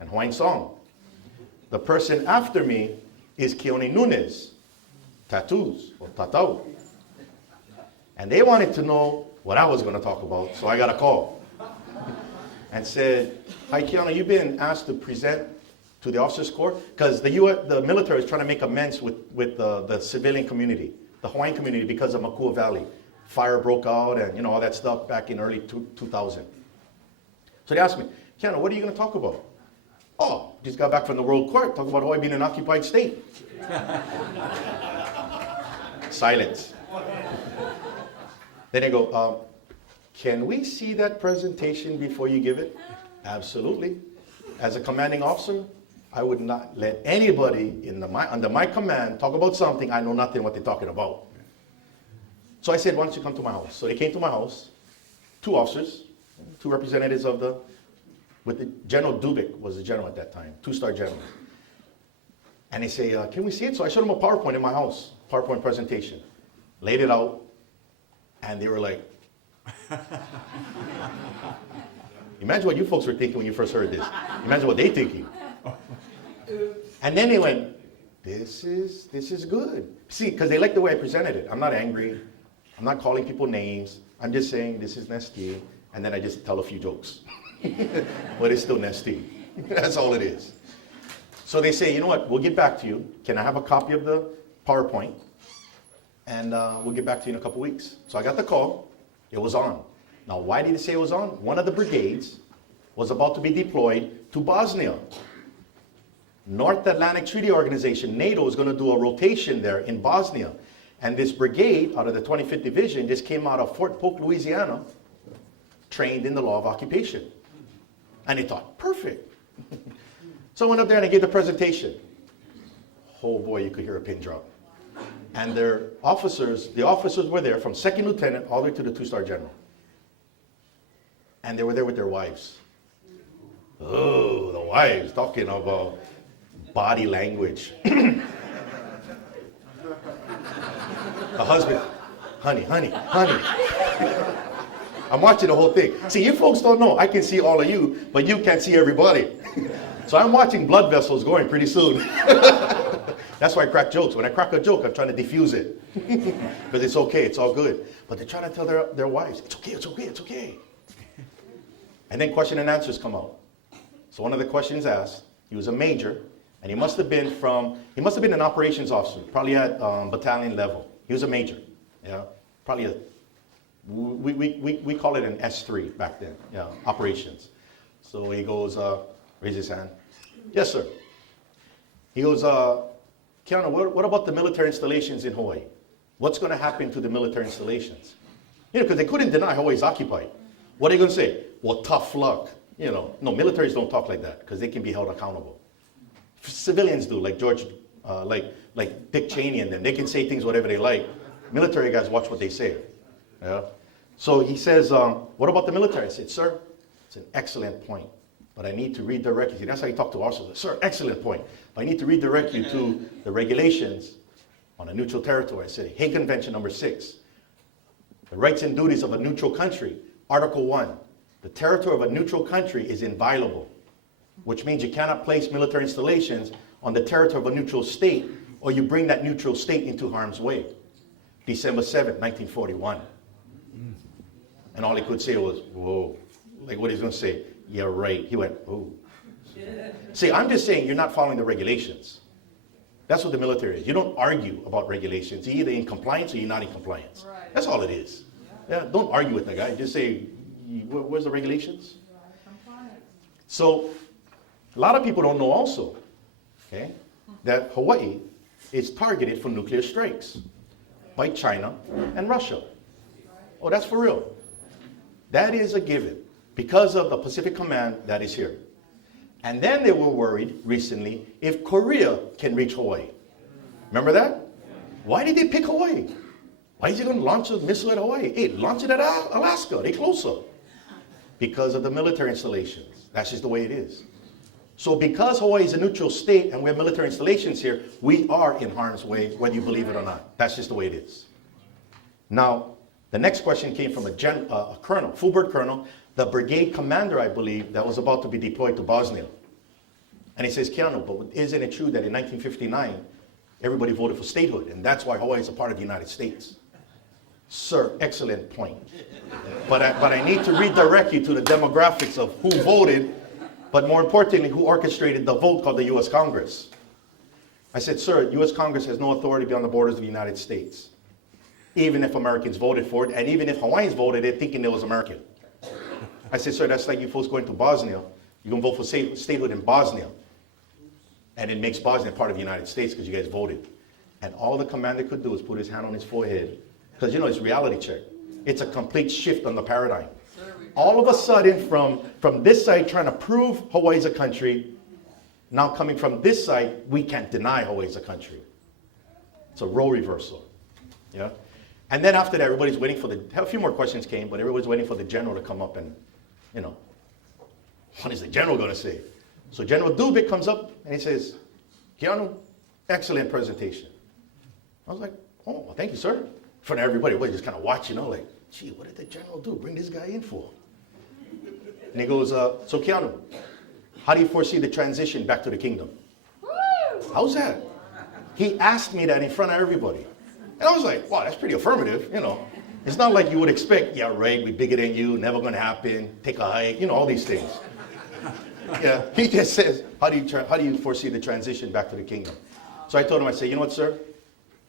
and Hawaiian song. The person after me is Keone Nunes, tattoos, or tatau. And they wanted to know what I was going to talk about, so I got a call. And said, hi, Keanu, you've been asked to present to the officers' corps? Because the military is trying to make amends with the civilian community, the Hawaiian community, because of Makua Valley. Fire broke out and all that stuff back in early 2000. So they asked me, Keanu, what are you going to talk about? Oh, just got back from the World Court, talking about Hawaii being an occupied state. Silence. Then they go, can we see that presentation before you give it? Absolutely. As a commanding officer, I would not let anybody under my command talk about something I know nothing what they're talking about. So I said, why don't you come to my house? So they came to my house, 2 officers, 2 representatives with the General Dubik was the general at that time, 2-star general. And they say, can we see it? So I showed them a PowerPoint in my house, PowerPoint presentation. Laid it out, and they were like, imagine what you folks were thinking when you first heard this. Imagine what they're thinking. And then they went, this is good. See, because they like the way I presented it. I'm not angry. I'm not calling people names. I'm just saying this is nasty, and then I just tell a few jokes. But it's still nasty. That's all it is. So they say, you know what, we'll get back to you. Can I have a copy of the PowerPoint? And we'll get back to you in a couple weeks. So I got the call. It was on. Now, why did it say it was on? One of the brigades was about to be deployed to Bosnia. North Atlantic Treaty Organization, NATO, is going to do a rotation there in Bosnia. And this brigade, out of the 25th Division, just came out of Fort Polk, Louisiana, trained in the law of occupation. And they thought, perfect. So I went up there and I gave the presentation. Oh boy, you could hear a pin drop. And the officers were there from 2nd lieutenant all the way to the 2-star general. And they were there with their wives. Oh, the wives, talking about body language. The husband, honey. I'm watching the whole thing. See, you folks don't know. I can see all of you, but you can't see everybody. So I'm watching blood vessels going pretty soon. That's why I crack jokes. When I crack a joke, I'm trying to diffuse it. Because it's okay, it's all good. But they're trying to tell their wives, it's okay. And then question and answers come out. So one of the questions asked, he was a major, and he must have been an operations officer, probably at battalion level. He was a major, probably we call it an S3 back then, operations. So he goes, raise his hand. Yes, sir. He goes, Keanu, what about the military installations in Hawaii? What's going to happen to the military installations? Because they couldn't deny Hawaii's occupied. What are they going to say? Well, tough luck. No, militaries don't talk like that because they can be held accountable. Civilians do, like like Dick Cheney and them. They can say things whatever they like. Military guys watch what they say. Yeah. So he says, what about the military? I said, sir, it's an excellent point, but I need to redirect you. That's how you talk to officers. Sir, excellent point. But I need to redirect you to the regulations on a neutral territory. I said, Hague Convention number 6. The rights and duties of a neutral country. Article 1. The territory of a neutral country is inviolable, which means you cannot place military installations on the territory of a neutral state, or you bring that neutral state into harm's way. December 7th, 1941. And all he could say was, whoa. Like what he's going to say, yeah, right. He went, oh. See, I'm just saying you're not following the regulations. That's what the military is. You don't argue about regulations. You're either in compliance or you're not in compliance. Right. That's all it is. Yeah, don't argue with the guy. Just say, where's the regulations? So, a lot of people don't know also, okay, that Hawaii is targeted for nuclear strikes by China and Russia. Oh, that's for real. That is a given because of the Pacific Command that is here. And then they were worried recently if Korea can reach Hawaii. Remember that? Why did they pick Hawaii? Why is he going to launch a missile at Hawaii? Hey, launch it at Alaska. They're closer. Because of the military installations. That's just the way it is. So because Hawaii is a neutral state and we have military installations here, we are in harm's way, whether you believe it or not. That's just the way it is. Now, the next question came from a colonel, full-bird colonel, the brigade commander, I believe, that was about to be deployed to Bosnia. And he says, Keanu, but isn't it true that in 1959, everybody voted for statehood, and that's why Hawaii is a part of the United States? Sir, excellent point. But I need to redirect you to the demographics of who voted, but more importantly, who orchestrated the vote called the U.S. Congress. I said, sir, U.S. Congress has no authority beyond the borders of the United States, even if Americans voted for it, and even if Hawaiians voted it thinking it was American. I said, sir, that's like you folks going to Bosnia. You're going to vote for statehood in Bosnia. And it makes Bosnia part of the United States because you guys voted. And all the commander could do is put his hand on his forehead. Because, you know, it's reality check. It's a complete shift on the paradigm. All of a sudden, from this side trying to prove Hawaii's a country, now coming from this side, we can't deny Hawaii's a country. It's a role reversal. Yeah? And then after that, everybody's waiting for a few more questions came, but everybody's waiting for the general to come up and, you know, what is the general going to say? So General Dubik comes up and he says, Keanu, excellent presentation. I was like, oh, well, thank you, sir. In front of everybody just kind of watching, you know, like, gee, what did the general do? Bring this guy in for? And he goes, so Keanu, how do you foresee the transition back to the kingdom? How's that? He asked me that in front of everybody. And I was like, wow, that's pretty affirmative, you know. It's not like you would expect, yeah, right, we bigger than you, never going to happen, take a hike, you know, all these things. Yeah, he just says, how do you foresee the transition back to the kingdom? So I told him, I said, you know what, sir?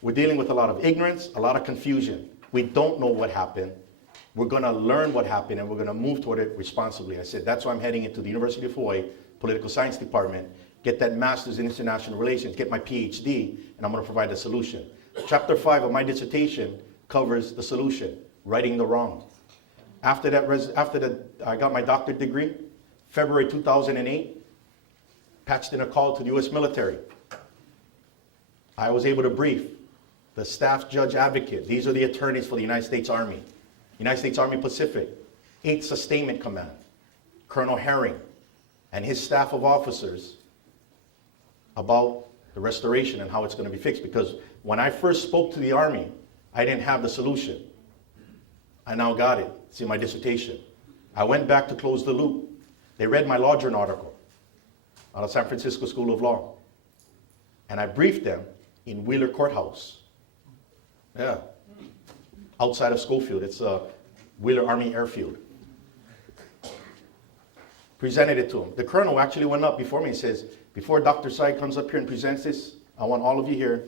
We're dealing with a lot of ignorance, a lot of confusion. We don't know what happened. We're going to learn what happened, and we're going to move toward it responsibly. I said, that's why I'm heading into the University of Hawaii Political Science Department, get that master's in international relations, get my PhD, and I'm going to provide a solution. Chapter 5 of my dissertation covers the solution, righting the wrong. After that, I got my doctorate degree, February 2008, patched in a call to the U.S. military. I was able to brief the staff judge advocate. These are the attorneys for the United States Army. United States Army Pacific, 8th Sustainment Command, Colonel Herring, and his staff of officers about the restoration and how it's going to be fixed. Because when I first spoke to the Army, I didn't have the solution. I now got it. It's in my dissertation. I went back to close the loop. They read my law journal article out of San Francisco School of Law. And I briefed them in Wheeler Courthouse. Yeah. Outside of Schofield. It's Wheeler Army Airfield. Presented it to him. The colonel actually went up before me and says, before Dr. Sai comes up here and presents this, I want all of you here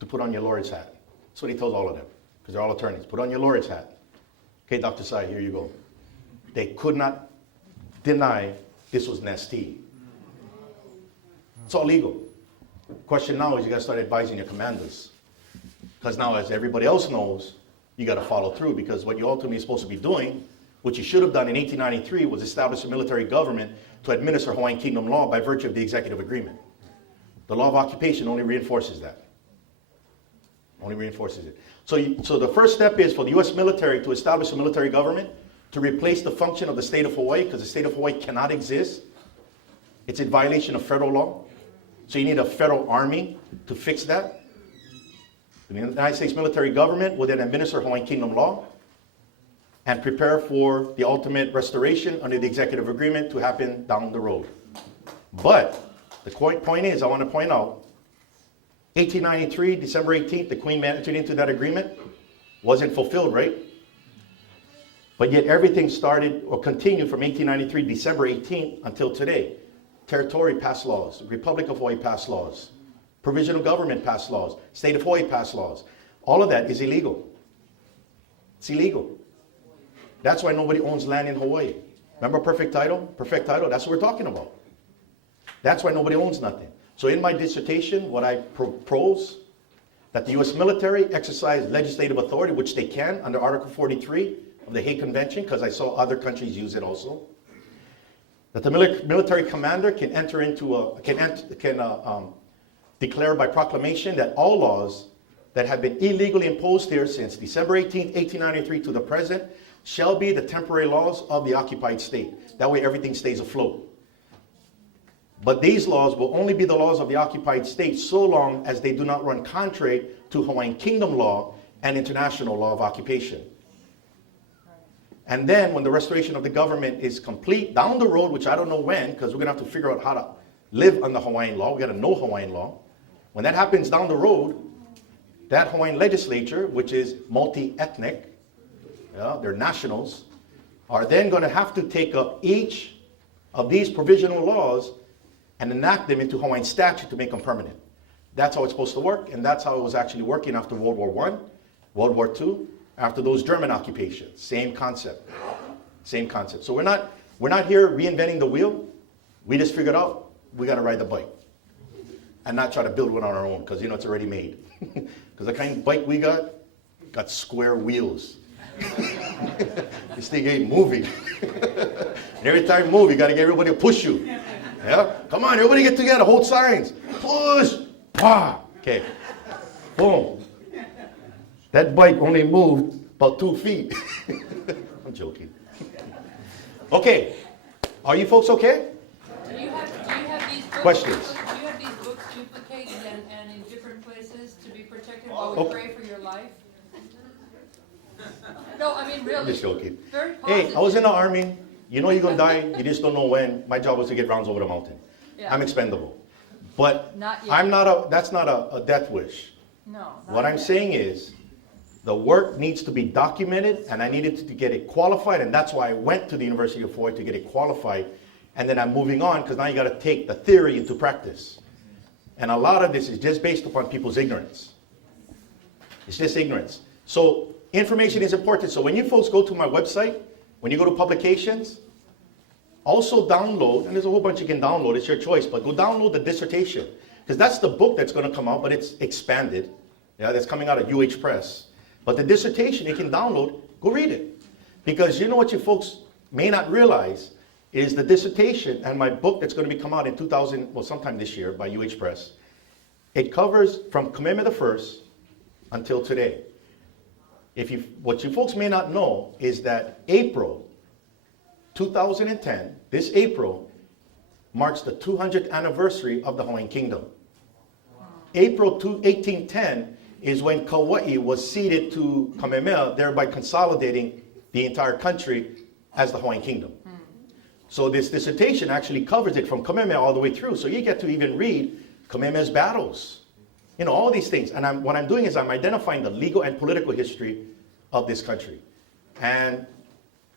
to put on your lawyer's hat. That's what he tells all of them, because they're all attorneys. Put on your lawyer's hat. Okay, Dr. Sai, here you go. They could not deny this was nasty. It's all legal. Question now is you got to start advising your commanders. Because now, as everybody else knows, you got to follow through, because what you ultimately supposed to be doing, what you should have done in 1893, was establish a military government to administer Hawaiian Kingdom law by virtue of the executive agreement. The law of occupation only reinforces that. Only reinforces it. So the first step is for the U.S. military to establish a military government to replace the function of the state of Hawaii, because the state of Hawaii cannot exist. It's in violation of federal law. So you need a federal army to fix that. The United States military government will then administer Hawaiian Kingdom law and prepare for the ultimate restoration under the executive agreement to happen down the road. But the point is, I want to point out, 1893, December 18th, the Queen entered into that agreement. Wasn't fulfilled, right? But yet everything started or continued from 1893, December 18th until today. Territory passed laws, the Republic of Hawaii passed laws, provisional government passed laws, State of Hawaii passed laws. All of that is illegal. It's illegal. That's why nobody owns land in Hawaii. Remember perfect title? Perfect title, that's what we're talking about. That's why nobody owns nothing. So in my dissertation, what I propose, that the U.S. military exercise legislative authority, which they can under Article 43 of the Hague Convention, because I saw other countries use it also. That the military commander can enter into declare by proclamation that all laws that have been illegally imposed here since December 18, 1893 to the present shall be the temporary laws of the occupied state. That way everything stays afloat. But these laws will only be the laws of the occupied state so long as they do not run contrary to Hawaiian Kingdom law and international law of occupation. And then when the restoration of the government is complete down the road, which I don't know when, because we're going to have to figure out how to live under Hawaiian law. We got to know Hawaiian law. When that happens down the road, that Hawaiian legislature, which is multi-ethnic, they're nationals, are then going to have to take up each of these provisional laws and enact them into Hawaiian statute to make them permanent. That's how it's supposed to work, and that's how it was actually working after World War I, World War II, after those German occupations. Same concept. Same concept. So we're not here reinventing the wheel. We just figured out we got to ride the bike and not try to build one on our own, because it's already made. Because the kind of bike we got square wheels. This thing ain't moving. And every time you move, you got to get everybody to push you. Yeah? Come on, everybody get together, hold signs. Push. Pah. Okay. Boom. That bike only moved about 2 feet. I'm joking. Okay. Are you folks okay? Do you have these books? Questions? Do you have these books duplicated and in different places to be protected while we pray for your life? No, I mean really. Just joking. Very positive. Hey, I was in the army. You know you're going to die. You just don't know when. My job was to get rounds over the mountain. Yeah. I'm expendable. But Not yet. that's not a death wish. No. not What I'm yet. saying is the work needs to be documented, and I needed to get it qualified, and that's why I went to the University of Hawaii to get it qualified. And then I'm moving on, because now you got to take the theory into practice. And a lot of this is just based upon people's ignorance. It's just ignorance. So information is important. So when you folks go to my website, when you go to publications, also download, and there's a whole bunch you can download, it's your choice, but go download the dissertation. Because that's the book that's going to come out, but it's expanded. Yeah, that's coming out of UH Press. But the dissertation you can download, go read it. Because you know what you folks may not realize is the dissertation and my book that's going to be come out in sometime this year by UH Press. It covers from Kamehameha I until today. What you folks may not know is that April 2010, this April, marks the 200th anniversary of the Hawaiian Kingdom. April 1810 is when Kauai was ceded to Kamehameha, thereby consolidating the entire country as the Hawaiian Kingdom. So this dissertation actually covers it from Kamehameha all the way through. So you get to even read Kamehameha's battles. All these things. And what I'm doing is I'm identifying the legal and political history of this country. And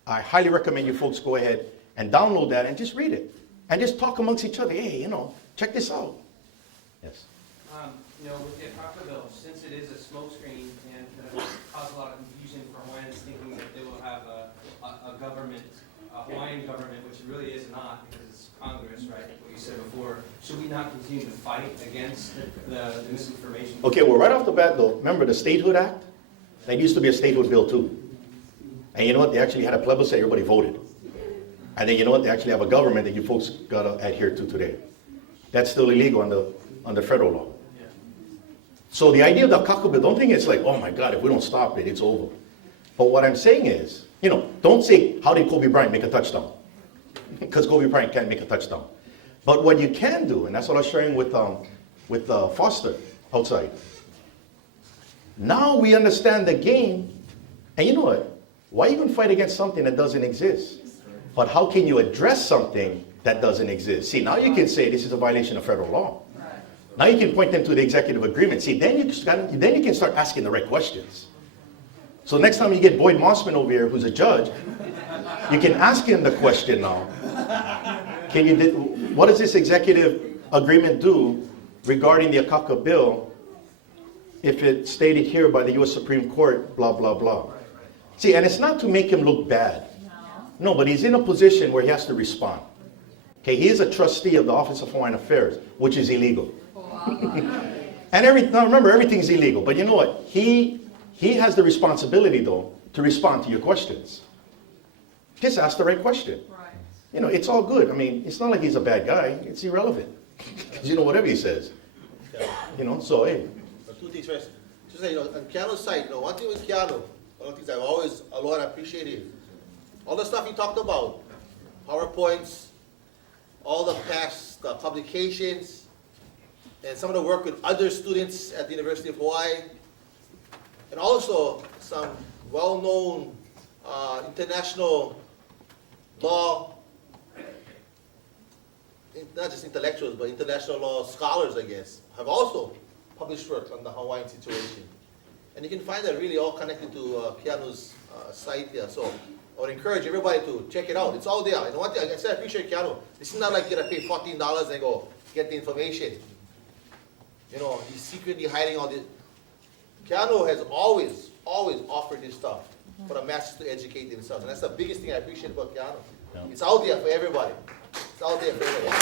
I highly recommend you folks go ahead and download that and just read it. And just talk amongst each other. Hey, check this out. Yes. With the ACACA bill, since it is a smokescreen and kind of cause a lot of confusion for Hawaiians thinking that they will have a government, a Hawaiian government, which it really is not because it's Congress, right? What you said before. Should we not continue to fight against the misinformation? Okay, well, right off the bat, though, remember the Statehood Act? That used to be a statehood bill, too. And you know what? They actually had a plebiscite, everybody voted. And then you know what? They actually have a government that you folks got to adhere to today. That's still illegal under federal law. Yeah. So the idea of the ACACA bill, don't think it's like, oh my God, if we don't stop it, it's over. But what I'm saying is, don't say, how did Kobe Bryant make a touchdown? Because Kobe Bryant can't make a touchdown. But what you can do, and that's what I was sharing with Foster outside. Now we understand the game, and you know what? Why are you going to fight against something that doesn't exist? But how can you address something that doesn't exist? See, now you can say this is a violation of federal law. Now you can point them to the executive agreement. See, then you can start asking the right questions. So next time you get Boyd Mossman over here, who's a judge, you can ask him the question now. What does this executive agreement do regarding the ACACA bill if it's stated here by the U.S. Supreme Court, blah, blah, blah. See, and it's not to make him look bad. No, but he's in a position where he has to respond. Okay, he is a trustee of the Office of Hawaiian Affairs, which is illegal. And now remember, everything's illegal. But you know what? He has the responsibility, though, to respond to your questions. Just ask the right question. Right. It's all good. I mean, it's not like he's a bad guy. It's irrelevant. Because whatever he says. So hey. Two things first. Just say, on Keanu's side, one thing with Keanu, one of the things I've always a lot appreciated, all the stuff he talked about, PowerPoints, all the past publications, and some of the work with other students at the University of Hawaii, and also some well-known international law, not just intellectuals, but international law scholars, I guess, have also published work on the Hawaiian situation. And you can find that really all connected to Keanu's site there. So I would encourage everybody to check it out. It's all there. And one thing, like I said, I appreciate Keanu. This is not like you're going to pay $14 and go get the information. You know, he's secretly hiding all this. Keanu has always offered this stuff for the masses to educate themselves. And that's the biggest thing I appreciate about Keanu. Yeah. It's out there for everybody. It's out there for everybody.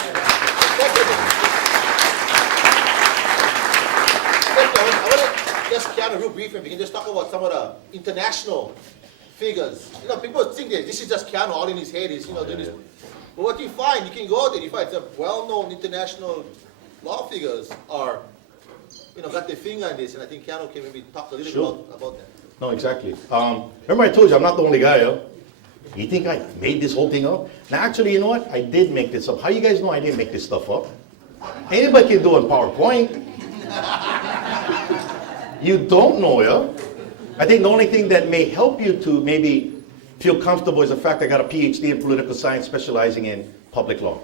I want to just Keanu real briefly. We can just talk about some of the international figures. You know, people think that this is just Keanu all in his head. He's, you know, doing this. But what you find, you can go out there, you find some well-known international law figures are, you know, got their finger on this, and I think Keanu can maybe talk a little bit about that. No, exactly. Remember I told you I'm not the only guy, huh? You think I made this whole thing up? Now actually, you know what? I did make this up. How you guys know I didn't make this stuff up? Anybody can do it in PowerPoint. You don't know, yeah? I think the only thing that may help you to maybe feel comfortable is the fact I got a PhD in political science specializing in public law.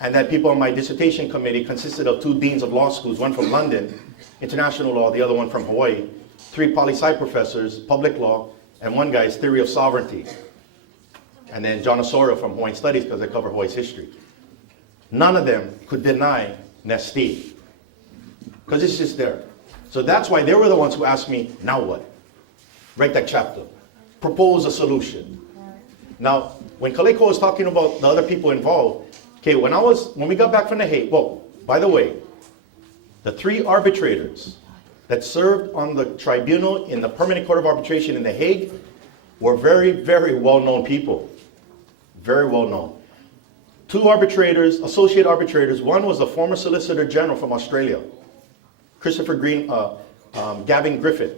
And that people on my dissertation committee consisted of 2 deans of law schools, one from London, international law, the other one from Hawaii, 3 poli-sci professors, public law, and one guy's theory of sovereignty. And then John Osorio from Hawaiian Studies, because I cover Hawaii's history. None of them could deny Nesti, because it's just there. So that's why they were the ones who asked me, now what? Write that chapter. Propose a solution. Now, when Kaleko was talking about the other people involved, okay, when we got back from The Hague, well, by the way, the 3 arbitrators that served on the tribunal in the Permanent Court of Arbitration in The Hague were very, very well-known people. Very well-known. 2 arbitrators, associate arbitrators. One was a former Solicitor General from Australia, Gavin Griffith,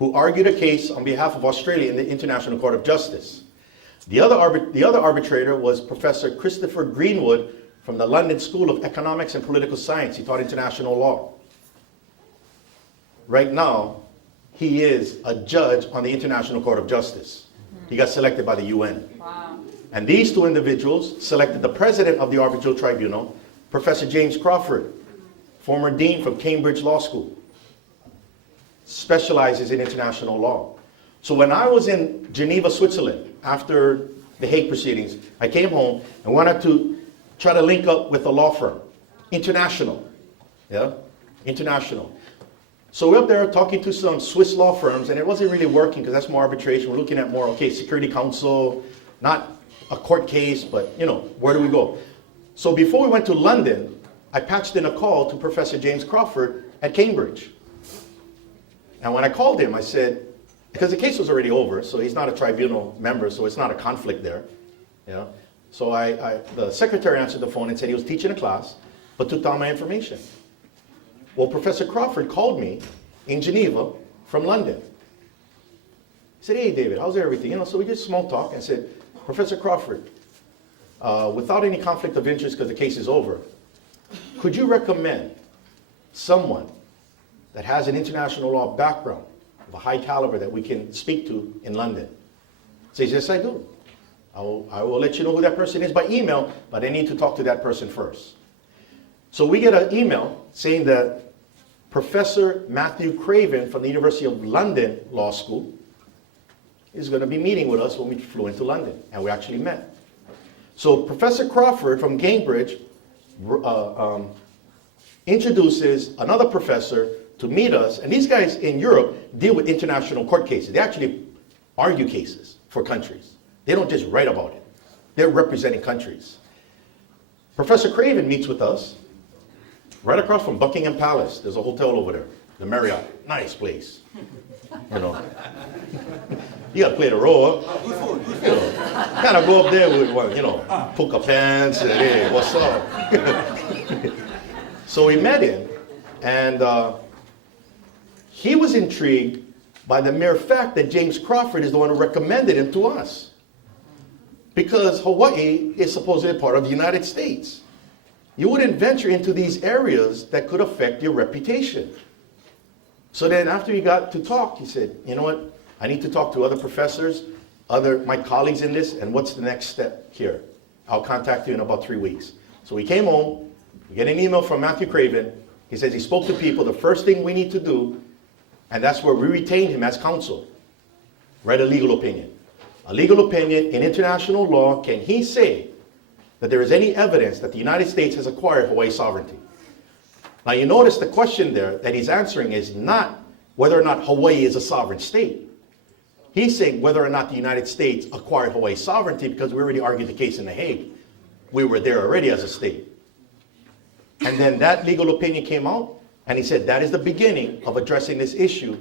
who argued a case on behalf of Australia in the International Court of Justice. The other arbitrator was Professor Christopher Greenwood from the London School of Economics and Political Science. He taught international law. Right now, he is a judge on the International Court of Justice. He got selected by the UN. Wow. And these 2 individuals selected the president of the arbitral tribunal, Professor James Crawford, former dean from Cambridge Law School, specializes in international law. So when I was in Geneva, Switzerland, after the Hague proceedings, I came home and wanted to try to link up with a law firm, international, yeah, international. So we're up there talking to some Swiss law firms, and it wasn't really working because that's more arbitration. We're looking at more, okay, Security Council, not a court case, but, you know, where do we go? So before we went to London, I patched in a call to Professor James Crawford at Cambridge. And when I called him, I said, because the case was already over, so he's not a tribunal member, so it's not a conflict there. Yeah. So the secretary answered the phone and said he was teaching a class, but took down my information. Well, Professor Crawford called me in Geneva from London. He said, hey, David, how's everything? You know, so we did small talk and said, Professor Crawford, without any conflict of interest because the case is over, could you recommend someone that has an international law background of a high caliber that we can speak to in London? He says, yes, I do. I will let you know who that person is by email, but I need to talk to that person first. So we get an email saying that Professor Matthew Craven from the University of London Law School is going to be meeting with us when we flew into London, and we actually met. So Professor Crawford from Cambridge introduces another professor to meet us, and these guys in Europe deal with international court cases. They actually argue cases for countries. They don't just write about it. They're representing countries. Professor Craven meets with us right across from Buckingham Palace. There's a hotel over there, the Marriott. Nice place. You know. You gotta play the role, huh? You know, kind of go up there with one, you know, puka pants and hey, what's up? So we met him, and he was intrigued by the mere fact that James Crawford is the one who recommended him to us. Because Hawaii is supposedly part of the United States. You wouldn't venture into these areas that could affect your reputation. So then after he got to talk, he said, you know what? I need to talk to other professors, my colleagues in this, and what's the next step here? I'll contact you in about 3 weeks. So we came home, we get an email from Matthew Craven. He says he spoke to people. The first thing we need to do And that's where we retained him as counsel. Write a legal opinion. A legal opinion in international law, can he say that there is any evidence that the United States has acquired Hawaii sovereignty? Now you notice the question there that he's answering is not whether or not Hawaii is a sovereign state. He's saying whether or not the United States acquired Hawaii sovereignty, because we already argued the case in The Hague. We were there already as a state. And then that legal opinion came out, and he said that is the beginning of addressing this issue.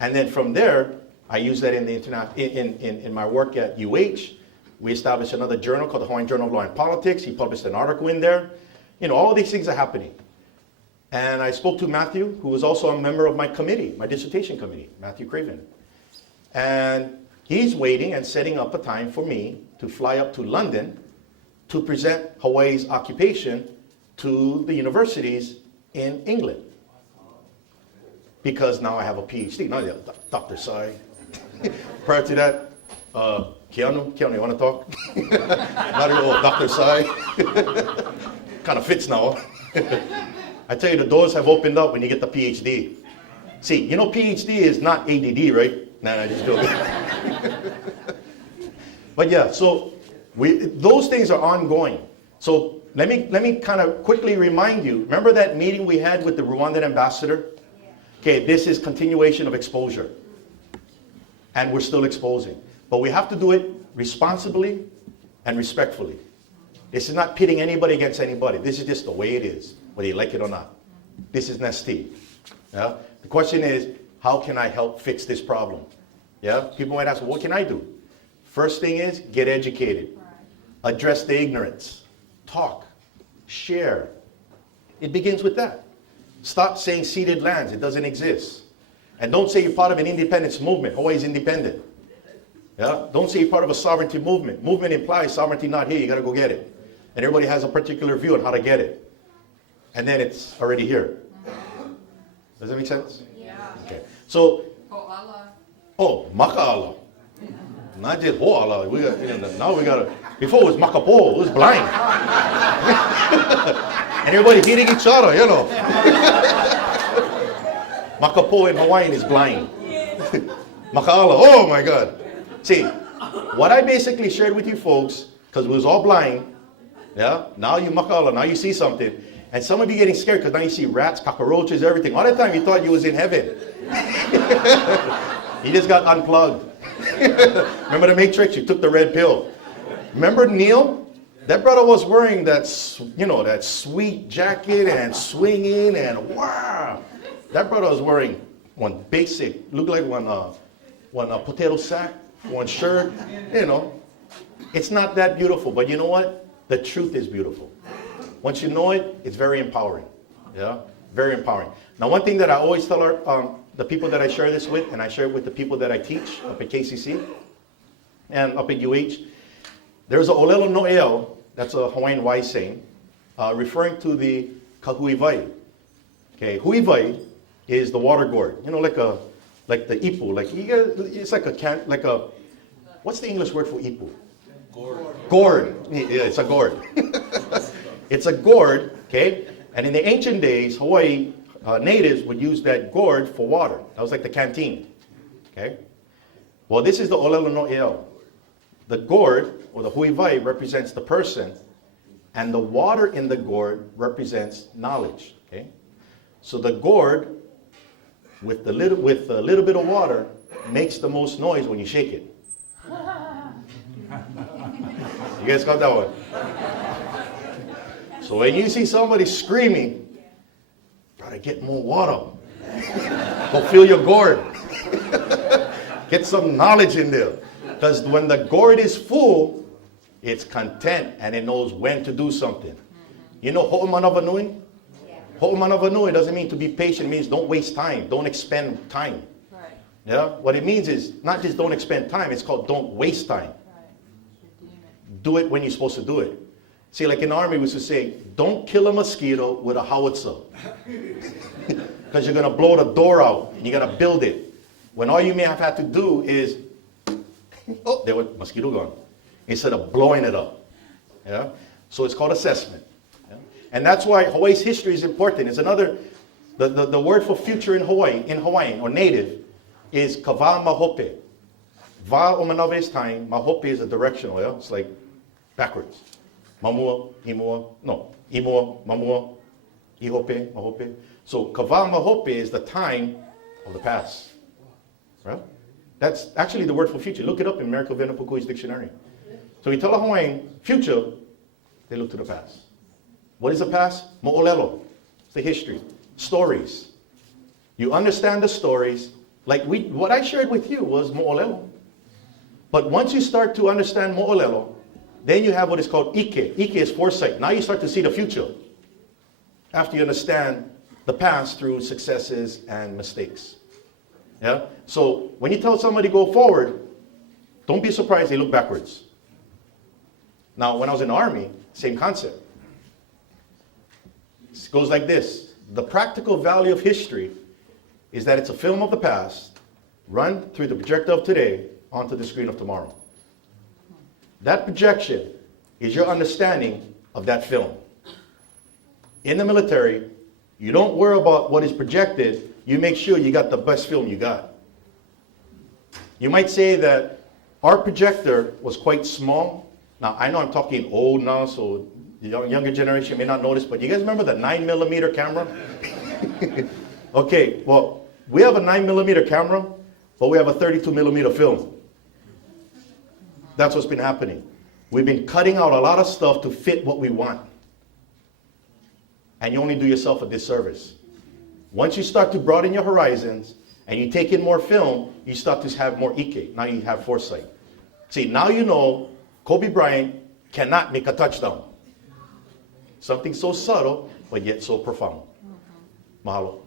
And then from there, I use that in my work at UH. We established another journal called the Hawaiian Journal of Law and Politics. He published an article in there. You know, all these things are happening. And I spoke to Matthew, who was also a member of my committee, my dissertation committee, Matthew Craven. And he's waiting and setting up a time for me to fly up to London to present Hawaii's occupation to the universities in England. Because now I have a PhD. Now, Dr. Sai. Prior to that, Keanu, you want to talk? Not your old Dr. Sai. Kind of fits now. I tell you, the doors have opened up when you get the PhD. See, you know PhD is not ADD, right? Nah, I just joking. But yeah, so those things are ongoing. So let me kind of quickly remind you, remember that meeting we had with the Rwandan ambassador? Okay, this is continuation of exposure. And we're still exposing. But we have to do it responsibly and respectfully. This is not pitting anybody against anybody. This is just the way it is, whether you like it or not. This is Nestea. Yeah? The question is, how can I help fix this problem? Yeah? People might ask, what can I do? First thing is, get educated. Address the ignorance. Talk. Share. It begins with that. Stop saying ceded lands. It doesn't exist. And don't say you're part of an independence movement. Hawaii is independent. Yeah? Don't say you're part of a sovereignty movement. Movement implies sovereignty not here. You got to go get it. And everybody has a particular view on how to get it. And then it's already here. Does that make sense? Yeah. Okay. So, Koala. oh, maka'ala. Not just ho'ala. We got, now we got to, before it was makapo, it was blind. And everybody hitting each other, you know. Makapo in Hawaiian is blind. Maka'ala, oh my God. See, what I basically shared with you folks, because we was all blind, yeah, now you maka'ala, now you see something. And some of you getting scared because now you see rats, cockroaches, everything. All the time you thought you was in heaven. You just got unplugged. Remember the Matrix? You took the red pill. Remember Neil? That brother was wearing that, you know, that sweet jacket and swinging and wow. That brother was wearing one basic, looked like one potato sack, one shirt, you know. It's not that beautiful, but you know what? The truth is beautiful. Once you know it, it's very empowering. Yeah, very empowering. Now, one thing that I always tell the people that I share this with, and I share it with the people that I teach up at KCC and up at UH, there's a olelo no'eo, that's a Hawaiian wise saying, referring to the kahuiwai. Okay, huiwai is the water gourd. You know, like the ipu, like it's like a can, like a, what's the English word for ipu? Gourd. Yeah, it's a gourd. It's a gourd, okay? And in the ancient days, Hawaii natives would use that gourd for water. That was like the canteen, okay? Well, this is the olelo no'eo. The gourd, or the huiwai, represents the person, and the water in the gourd represents knowledge, okay? So the gourd, with a little bit of water, makes the most noise when you shake it. You guys got that one? So when you see somebody screaming, try to get more water. Go fill your gourd. Get some knowledge in there. Because when the gourd is full, it's content and it knows when to do something. You know ho'omanavanui? Ho'omanavanui doesn't mean to be patient. It means don't waste time. Don't expend time. Right. Yeah? What it means is not just don't expend time. It's called don't waste time. Do it when you're supposed to do it. See, like in the army, we used to say, don't kill a mosquito with a howitzer. Because you're going to blow the door out and you're going to build it. When all you may have had to do is, oh, there was mosquito gone. Instead of blowing it up. Yeah? So it's called assessment. Yeah? And that's why Hawaii's history is important. It's another The word for future in Hawaiian or native, is kava mahope. Va o manave is time, mahope is a directional, yeah? It's like backwards. Mamua, imua, no. Imua, mamua, ihope, mahope. So kava mahope is the time of the past. Right? That's actually the word for future. Look it up in American Venapukui's dictionary. So we tell a Hawaiian future, they look to the past. What is the past? Mo'olelo. It's the history. Stories. You understand the stories. Like what I shared with you was mo'olelo. But once you start to understand mo'olelo, then you have what is called ike. Ike is foresight. Now you start to see the future after you understand the past through successes and mistakes. Yeah? So when you tell somebody go forward, don't be surprised they look backwards. Now, when I was in the Army, same concept. It goes like this. The practical value of history is that it's a film of the past run through the projector of today onto the screen of tomorrow. That projection is your understanding of that film. In the military, you don't worry about what is projected. You make sure you got the best film you got. You might say that our projector was quite small. Now, I know I'm talking old now, so the younger generation may not notice, but you guys remember the 9mm camera? Okay, well, we have a 9mm camera, but we have a 32mm film. That's what's been happening. We've been cutting out a lot of stuff to fit what we want. And you only do yourself a disservice. Once you start to broaden your horizons and you take in more film, you start to have more ike. Now you have foresight. See, now you know Kobe Bryant cannot make a touchdown. Something so subtle, but yet so profound. Mahalo.